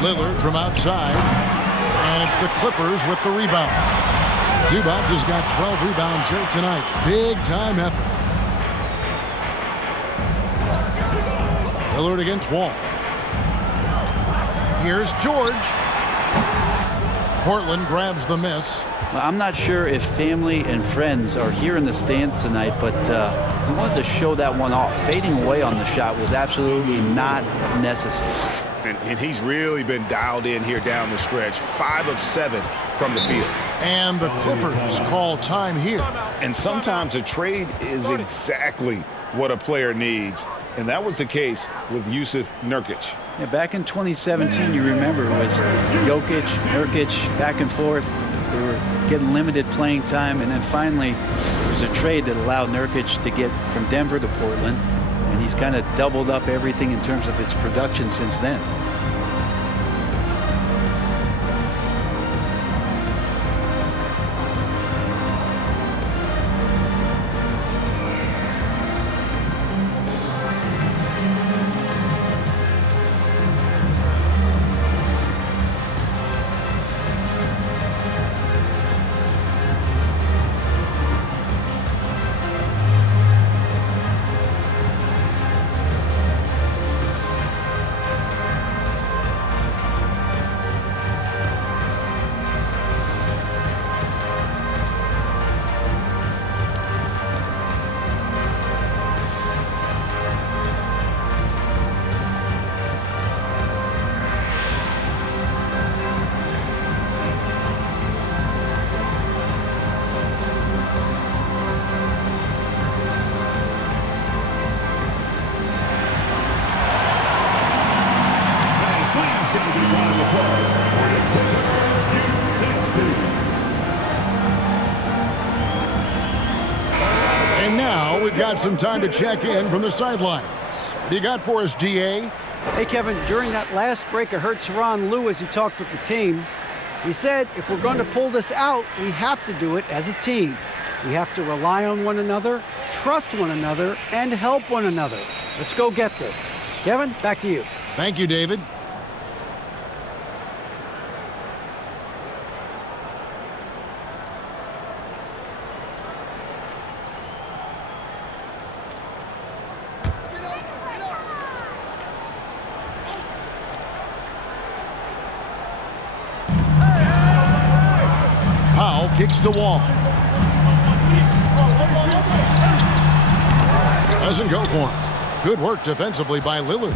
Lillard from outside. And it's the Clippers with the rebound. Zubac has got 12 rebounds here tonight. Big-time effort. Lillard against Wall. Here's George. Portland grabs the miss. Well, I'm not sure if family and friends are here in the stands tonight, but he wanted to show that one off. Fading away on the shot was absolutely not necessary. And he's really been dialed in here down the stretch. 5 of 7 from the field. And the Clippers call time here. And sometimes a trade is exactly what a player needs. And that was the case with Jusuf Nurkic. Yeah, back in 2017, you remember, it was Jokic, Nurkic, back and forth. They were getting limited playing time, and then finally there was a trade that allowed Nurkic to get from Denver to Portland, and he's kind of doubled up everything in terms of its production since then. And now we've got some time to check in from the sidelines. What do you got for us, DA? Hey, Kevin, during that last break, I heard Tyronn Lue as he talked with the team. He said, if we're going to pull this out, we have to do it as a team. We have to rely on one another, trust one another, and help one another. Let's go get this. Kevin, back to you. Thank you, David. Powell kicks to Wall. Doesn't go for him. Good work defensively by Lillard.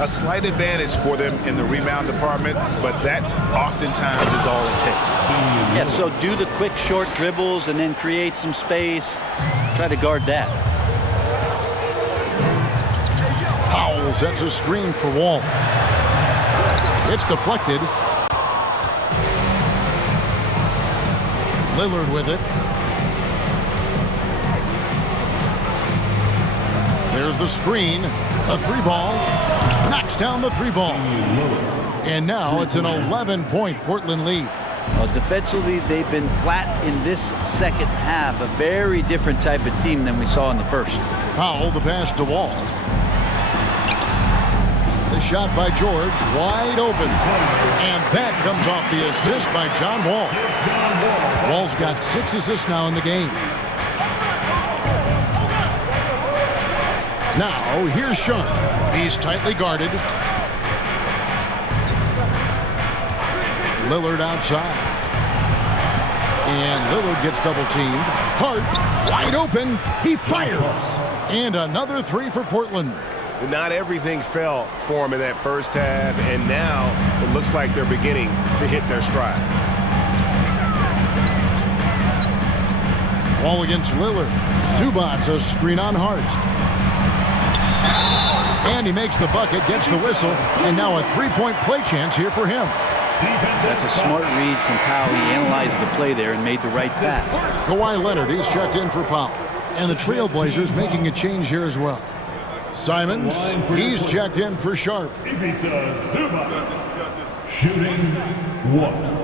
A slight advantage for them in the rebound department, but that oftentimes is all it takes. Yeah, so do the quick short dribbles and then create some space. Try to guard that. Powell sets a screen for Wall. It's deflected. Lillard with it. There's the screen. A three ball. Knocks down the three ball. And now it's an 11-point Portland lead. Well, defensively, they've been flat in this second half. A very different type of team than we saw in the first. Powell, the pass to Wall. The shot by George, wide open. And that comes off the assist by John Wall. Wall's got 6 assists now in the game. Now, here's Sean. He's tightly guarded. Lillard outside. And Lillard gets double-teamed. Hart, wide open. He fires. And another 3 for Portland. Not everything fell for them in that first half, and now it looks like they're beginning to hit their stride. Wall against Lillard. Zubac's a screen on Hart. And he makes the bucket, gets the whistle, and now a three-point play chance here for him. That's a smart read from Powell. He analyzed the play there and made the right pass. Kawhi Leonard, he's checked in for Powell. And the Trailblazers making a change here as well. Simons, he's checked in for Sharp. Shooting 1.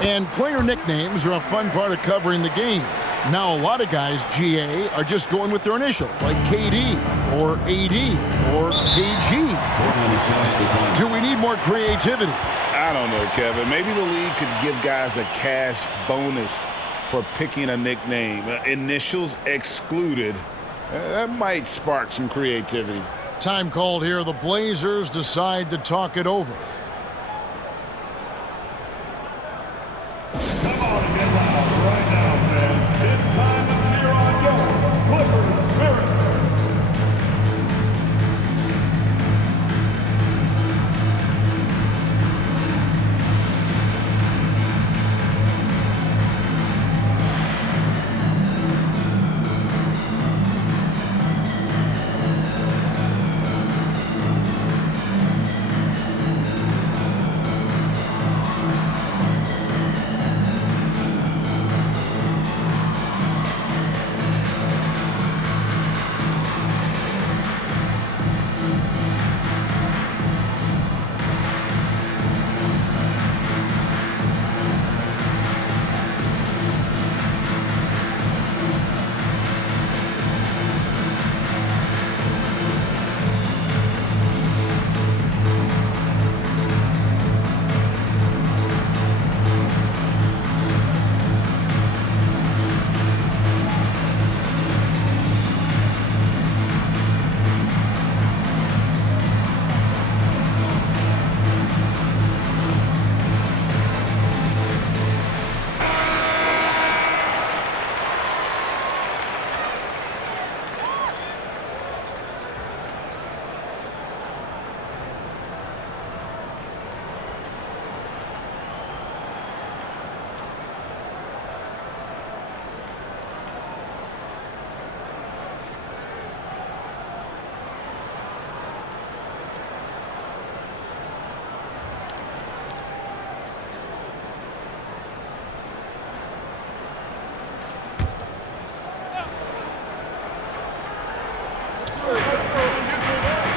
And player nicknames are a fun part of covering the game. Now a lot of guys, GA, are just going with their initial, like KD or AD or KG. Do we need more creativity? I don't know, Kevin. Maybe the league could give guys a cash bonus for picking a nickname. Initials excluded. That might spark some creativity. Time called here. The Blazers decide to talk it over. Come on and get loud right now, man. It's time to cheer on your Clippers spirit.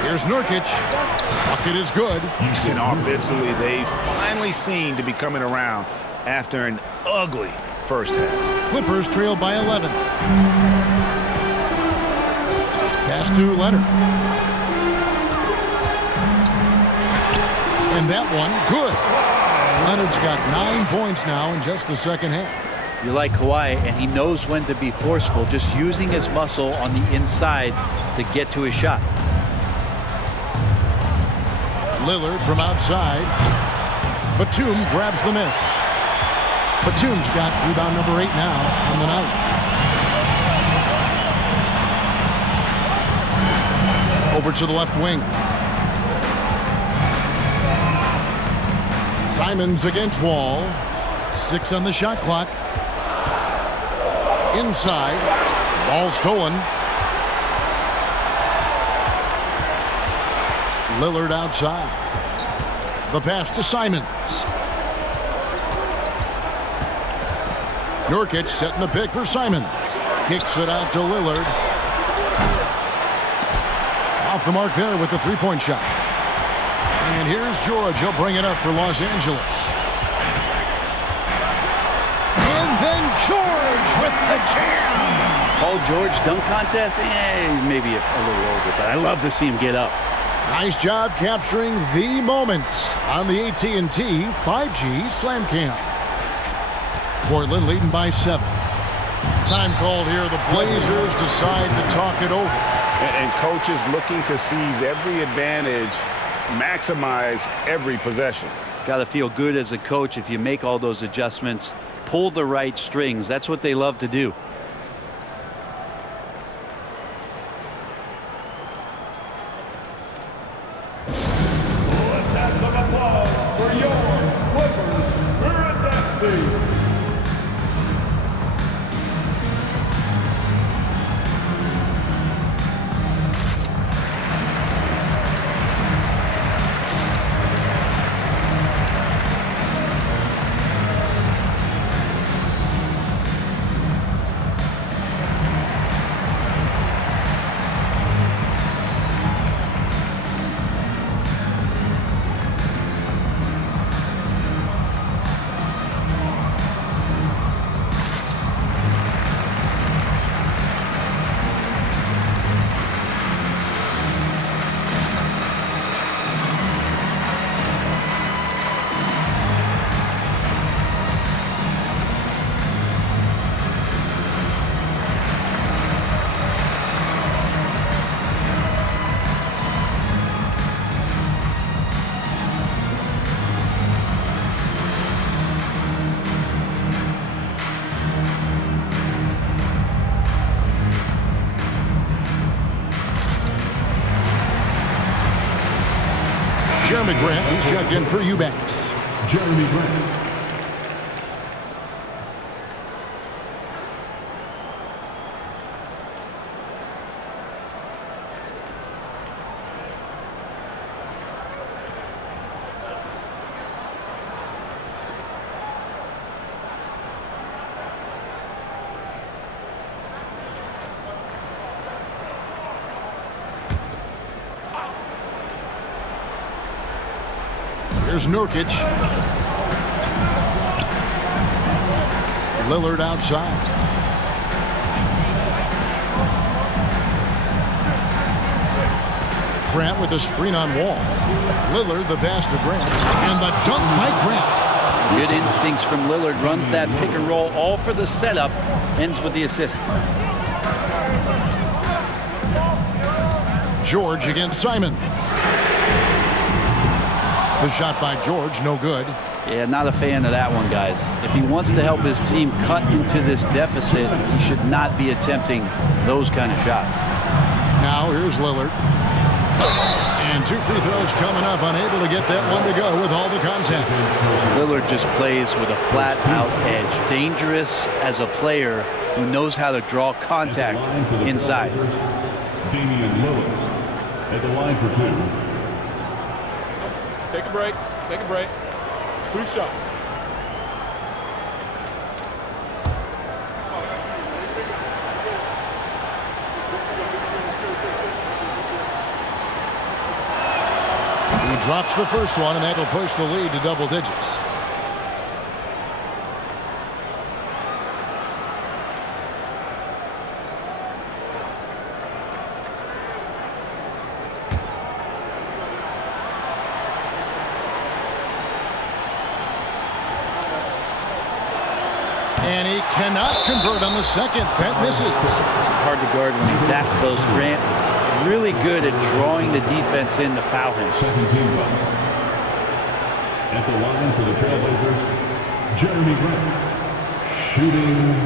Here's Nurkic. Bucket is good. And offensively, they finally seem to be coming around after an ugly first half. Clippers trail by 11. Pass to Leonard. And that one, good. Leonard's got 9 points now in just the second half. You like Kawhi, and he knows when to be forceful, just using his muscle on the inside to get to his shot. Lillard from outside. Batum grabs the miss. Batum's got rebound number 8 now on the night. Over to the left wing. Simons against Wall. 6 on the shot clock. Inside. Ball stolen. Lillard outside. The pass to Simons. Nurkic setting the pick for Simons. Kicks it out to Lillard. Off the mark there with the three-point shot. And here's George. He'll bring it up for Los Angeles. And then George with the jam. Paul George dunk contest? Maybe a little over, but I love to see him get up. Nice job capturing the moments on the AT&T 5G Slam Cam. Portland leading by 7. Time called here. The Blazers decide to talk it over. And coaches looking to seize every advantage, maximize every possession. Got to feel good as a coach if you make all those adjustments, pull the right strings. That's what they love to do. Jeremy Grant, he's checked in for Eubanks. Jeremy Grant. Here's Nurkic. Lillard outside. Grant with a screen on Wall. Lillard the pass to Grant. And the dunk by Grant. Good instincts from Lillard. Runs that pick and roll all for the setup. Ends with the assist. George against Simon. The shot by George, no good. Yeah, not a fan of that one, guys. If he wants to help his team cut into this deficit, he should not be attempting those kind of shots. Now here's Lillard. And 2 free throws coming up, unable to get that one to go with all the contact. Lillard just plays with a flat-out edge. Dangerous as a player who knows how to draw contact inside. Damian Lillard at the line for 2. Take a break. Take a break. 2 shots. He drops the first one, and that'll push the lead to double digits. And he cannot convert on the second. That misses. Hard to guard when he's that close. Grant really good at drawing the defense in to foul him. Second team foul. At the line for the Trailblazers, Jeremy Grant, shooting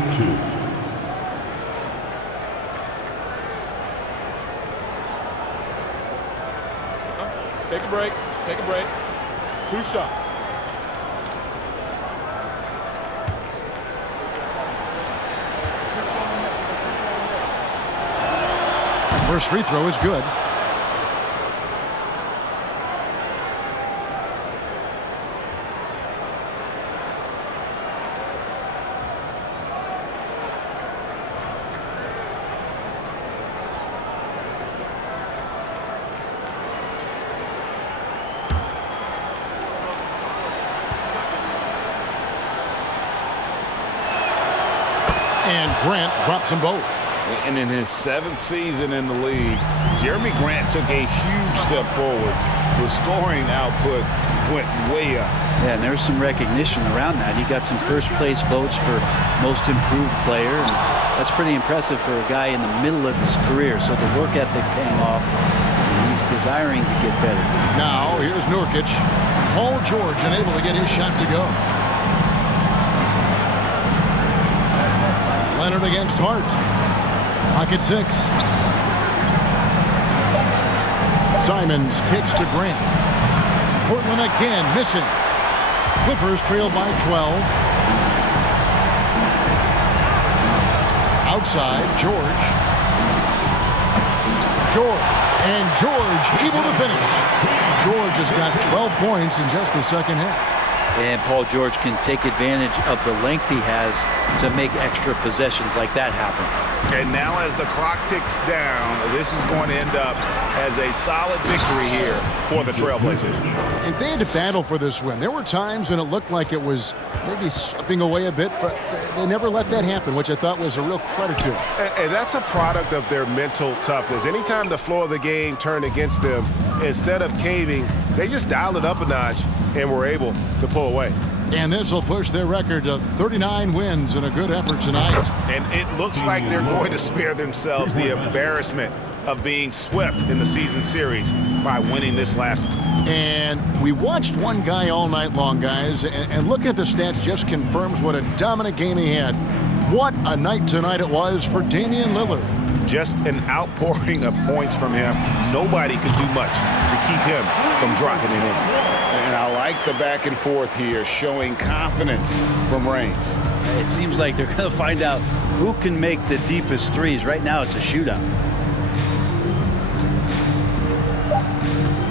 2. Take a break. Take a break. 2 shots. First free throw is good. And Grant drops them both. And in his 7th season in the league, Jeremy Grant took a huge step forward. His scoring output went way up. Yeah, and there's some recognition around that. He got some first-place votes for most improved player, and that's pretty impressive for a guy in the middle of his career. So the work ethic paying off, and he's desiring to get better. Now here's Nurkic. Paul George unable to get his shot to go. Leonard against Hart. Pocket 6. Simons kicks to Grant. Portland again missing. Clippers trail by 12. Outside, George. And George able to finish. George has got 12 points in just the second half. And Paul George can take advantage of the length he has to make extra possessions like that happen. And now as the clock ticks down, this is going to end up as a solid victory here for the Trailblazers. And they had to battle for this win. There were times when it looked like it was maybe slipping away a bit, but they never let that happen, which I thought was a real credit to them. And that's a product of their mental toughness. Anytime the floor of the game turned against them, instead of caving, they just dialed it up a notch and were able to pull away. And this will push their record to 39 wins in a good effort tonight. And it looks like they're going to spare themselves the embarrassment of being swept in the season series by winning this last one. And we watched one guy all night long, guys, and looking at the stats just confirms what a dominant game he had. What a night tonight it was for Damian Lillard. just an outpouring of points from him. Nobody could do much to keep him from dropping it in. And I like the back and forth here, showing confidence from range. It seems like they're going to find out who can make the deepest threes. Right now, it's a shootout.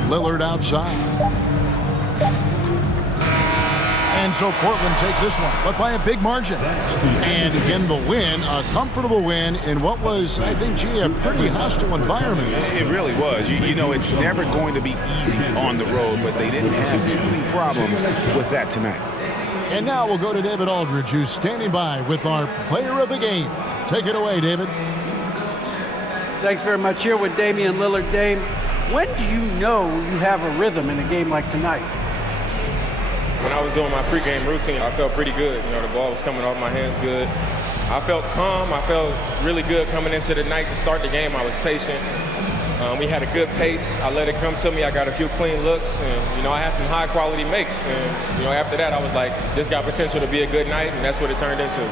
Lillard outside. And so Portland takes this one, but by a big margin. And in the win, a comfortable win in what was, I think, a pretty hostile environment. It really was. You know, it's never going to be easy on the road, but they didn't have too many problems with that tonight. And now we'll go to David Aldridge, who's standing by with our player of the game. Take it away, David. Thanks very much. Here with Damian Lillard. Dame, when do you know you have a rhythm in a game like tonight? When I was doing my pregame routine, I felt pretty good. You know, the ball was coming off my hands good. I felt calm. I felt really good coming into the night to start the game. I was patient. We had a good pace. I let it come to me. I got a few clean looks, and, you know, I had some high-quality makes. And, you know, after that, I was like, this got potential to be a good night, and that's what it turned into.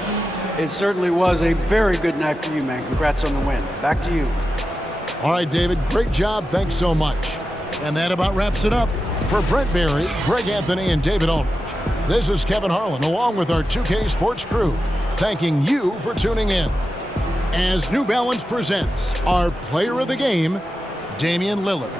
It certainly was a very good night for you, man. Congrats on the win. Back to you. All right, David, great job. Thanks so much. And that about wraps it up. For Brent Berry, Greg Anthony, and David Aldridge, this is Kevin Harlan, along with our 2K Sports crew, thanking you for tuning in. As New Balance presents our player of the game, Damian Lillard.